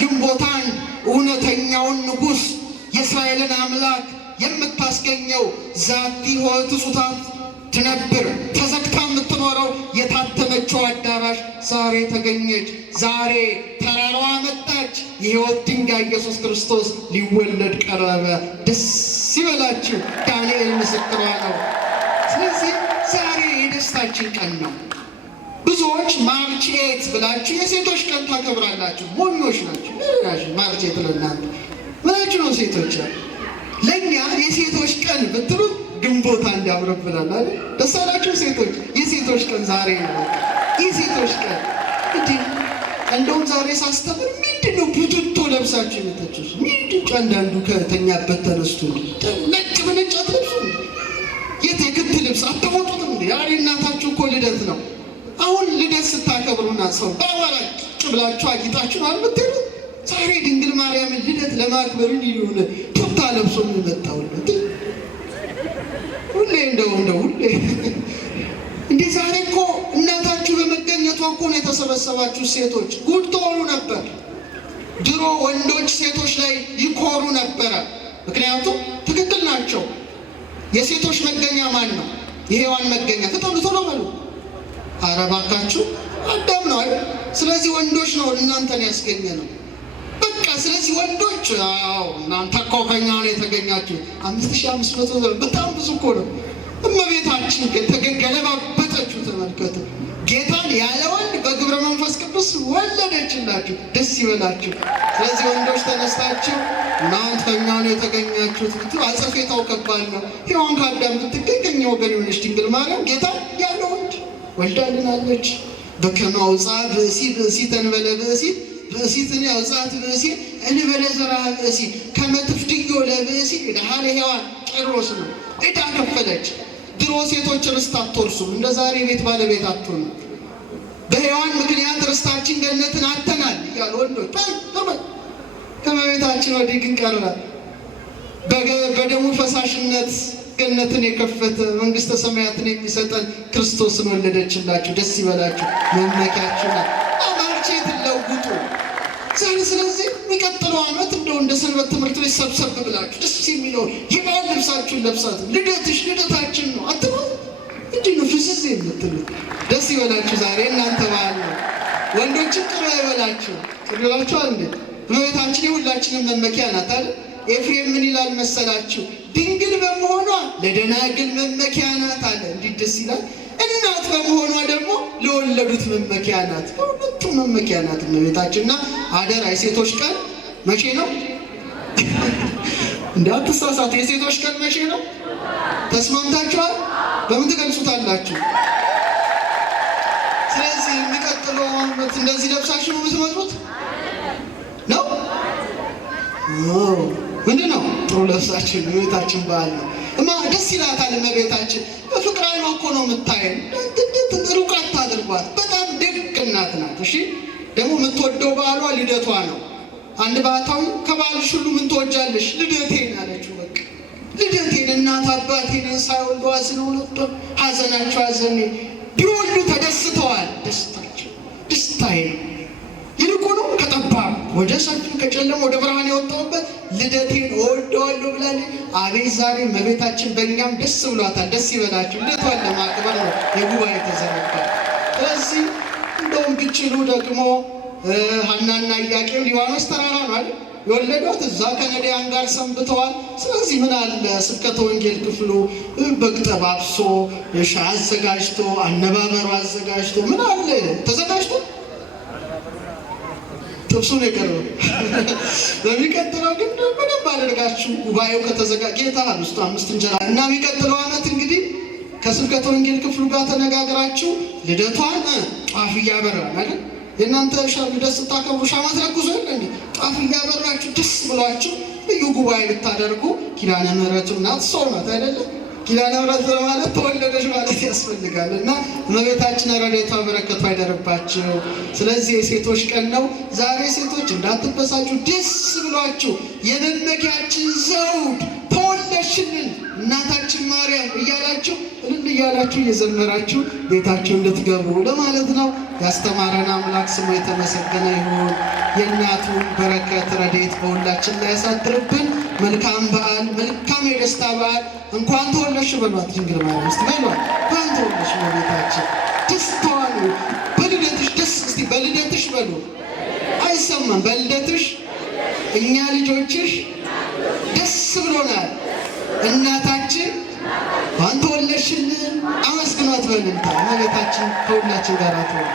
ግንቦት አንድ እውነተኛውን ንጉሥ የእስራኤልን አምላክ የምታስገኘው ዛቲ ኆኅት ሱታት ትነብር ተዘግታ የምትኖረው የታተመችው አዳራሽ ዛሬ ተገኘች። ዛሬ ተራራዋ መጣች። የሕይወት ድንጋይ ኢየሱስ ክርስቶስ ሊወለድ ቀረበ። ደስ ይበላችሁ። ዳንኤል ምስክሯ ነው። ስለዚህ ዛሬ የደስታችን ቀን ነው። ብዙዎች ማርች 8 ብላችሁ የሴቶች ቀን ታከብራላችሁ። ሞኞች ናችሁ። ማርች 8 ለእናንተ ምናችሁ ነው? ሴቶች ለእኛ የሴቶች ቀን ብትሉት ግንቦት አንድ ያምርብናል አይደል? ደስ አላችሁ ሴቶች? የሴቶች ቀን ዛሬ ነው። የሴቶች ቀን እንደውም ዛሬ ሳስተምር ምንድነው ቡትቶ ለብሳችሁ የመጣችሁት? ምንድነው አንዳንዱ ከተኛበት ተነስቶ ነጭ በነጭ አትለብሱ? የክት ልብስ አትወጡም እንዴ? ዛሬ እናታችሁ እኮ ልደት ነው። አሁን ልደት ስታከብሩና ሰው ባባላ ብላችሁ አጊጣችሁ ነው የምትሄዱት። ዛሬ ድንግል ማርያምን ልደት ለማክበር ይሁን ቱታ ለብሶ የሚመጣው ሁሌ እንደው ሁሌ እንዴ! ዛሬ እኮ እናታችሁ በመገኘቷ እኮ ነው የተሰበሰባችሁ ሴቶች። ጉድ ትሆኑ ነበር። ድሮ ወንዶች ሴቶች ላይ ይኮሩ ነበረ። ምክንያቱም ትክክል ናቸው። የሴቶች መገኛ ማን ነው? የሔዋን መገኛ። ቶሎ በሉ። ኧረ እባካችሁ አዳም ነው አይደል? ስለዚህ ወንዶች ነው እናንተን ያስገኘ ነው። በቃ ስለዚህ ወንዶች እናንተ እኮ ከእኛ ነው የተገኛችሁ። 5500 በጣም ብዙ እኮ ነው። እመቤታችን ግን ገለባበጠችሁ። ተመልከቱ። ጌታን ያለ ወንድ በግብረ መንፈስ ቅዱስ ወለደችላችሁ። ደስ ይበላችሁ። ስለዚህ ወንዶች ተነስታችሁ እናንተ ከእኛ ነው የተገኛችሁት። አጸፌታው ከባድ ነው። ሔዋን ከአዳም ብትገኝ ከእኛ ወገን የሆነች ድንግል ማርያም ጌታን ያለ ወንድ ወልዳልናለች። በከመ አውፅአ ብእሲ ብእሲተ እንበለ ብእሲት ብእሲትን ያውፅአት ብእሲ እንበለ ዘርአ ብእሲ ከመ ትፍድዮ ለብእሲ ዕዳሃ ለሔዋን። ቄርሎስ ነው ዕዳ ከፈለች። ድሮ ሴቶች ርስት አትወርሱም፣ እንደ ዛሬ ቤት ባለቤት አትሆኑም። በሔዋን ምክንያት ርስታችን ገነትን አጥተናል እያሉ ወንዶች ከመቤታችን ወዲህ ግን ቀረ። በደሙ ፈሳሽነት ገነትን የከፈተ መንግስተ ሰማያትን የሚሰጠን ክርስቶስን ወለደችላችሁ። ደስ ይበላችሁ። መመኪያችሁ ናት። ማርች 8 ለውጡ ዛሬ። ስለዚህ የሚቀጥለው ዓመት እንደው እንደ ሰንበት ትምህርት ቤት ሰብሰብ ብላችሁ ደስ የሚለው የበዓል ልብሳችሁን ለብሳት ልደታችን ነው አትበሉ። እንዲህ ነው ፍስስ የምትሉት። ደስ ይበላችሁ። ዛሬ እናንተ በዓል ነው። ወንዶችን ቅር አይበላችሁ። ቅር ይላችኋል እንዴ? እመቤታችን የሁላችንም መመኪያ ናት አይደል? ኤፍሬም ምን ይላል መሰላችሁ? ድንግል በመሆኗ ለደናግል መመኪያ ናት አለ። እንዴት ደስ ይላል! እናት በመሆኗ ደግሞ ለወለዱት መመኪያ ናት። ሁለቱም መመኪያ ናት እመቤታችንና አደራ። የሴቶች ቀን መቼ ነው? እንዳትሳሳቱ። የሴቶች ቀን መቼ ነው? ተስማምታችኋል? በምን ትገልጹታላችሁ? ስለዚህ የሚቀጥለው ዓመት እንደዚህ ለብሳችሁ ነው የምትመጡት ነው? ምንድን ነው? ጥሩ ለብሳችን እመቤታችን በዓል ነው። ደስ ይላታል እመቤታችን። በፍቅር ዓይኗ እኮ ነው የምታየን። ሩቅ አታድርጓት። በጣም ደግ እናት ናት። እሺ ደግሞ የምትወደው በዓሏ ልደቷ ነው። አንድ ባህታዊ ከበዓልሽ ሁሉ ምን ትወጃለሽ? ልደቴን አለችው። በቃ ልደቴን፣ እናት አባቴን ሳይወልዱ አዝነው ነበር። ሐዘናቸው ሐዘኔ፣ ቢወልዱ ተደስተዋል። ደስታቸው ደስታዬ ነው። ይልቁኑ ከጠባብ ወደ ሰፊ ከጨለማ ወደ ብርሃን የወጣሁበት ልደቴን እወደዋለሁ ብላለች። አቤት ዛሬ እመቤታችን በእኛም ደስ ብሏታል። ደስ ይበላችሁ። ልደቷን ለማክበር ነው የጉባኤ ተዘረጋ። ስለዚህ እንደውም ብችሉ ደግሞ ሐናና ኢያቄም ሊባኖስ ተራራ ነው አይደል የወለዷት። እዛ ከነዳያን ጋር ሰንብተዋል። ስለዚህ ምን አለ ስብከተ ወንጌል ክፍሉ በግ ጠባብሶ ሻይ አዘጋጅቶ አነባበሩ አዘጋጅቶ ምን አለ ተዘጋጅቶ ጥብሱ ነው የቀረው። በሚቀጥለው ግን በደንብ አድርጋችሁ ጉባኤው ከተዘጋጀ ጌታ ውስጥ 5 እንጀራ እና የሚቀጥለው ዓመት እንግዲህ ከስብከተ ወንጌል ክፍሉ ጋር ተነጋግራችሁ ልደቷን ጧፍ እያበራን አይደል? የእናንተ ልደት ስታከብሩ ሻማ ትለኩሱ የለ እንዴ? ጧፍ እያበራችሁ ደስ ብሏችሁ ልዩ ጉባኤ ብታደርጉ ኪዳነ ምሕረቱ እናት ሰው ናት አይደለም? ኪዳነ ምሕረት ማለት ተወለደች ማለት ያስፈልጋል። እና እመቤታችን ረድኤቷ በረከቷ አይደርባችሁ። ስለዚህ የሴቶች ቀን ነው ዛሬ። ሴቶች እንዳትበሳጩ፣ ደስ ብሏችሁ የመመኪያችን ዘውድ ተወለድሽልን እናታችን ማርያም እያላችሁ እልል እያላችሁ እየዘመራችሁ ቤታችሁ እንድትገቡ ለማለት ነው። ያስተማረን አምላክ ስሙ የተመሰገነ ይሁን። የእናቱ በረከት ረድኤት በሁላችን ላይ ያሳድርብን። መልካም በዓል፣ መልካም የደስታ በዓል። እንኳን ተወለድሽ በሏት ድንግል ማርያም። እስቲ በሏት እንኳን ተወለድሽ በቤታችን። ደስታዋን በልደትሽ ደስ እስቲ በልደትሽ በሉ። አይሰማም? በልደትሽ እኛ ልጆችሽ ደስ ብሎናል። እናታችን እንኳን ተወለድሽልን አመስግኗት በእልልታ። እመቤታችን ከሁላችን ጋር ትሆን።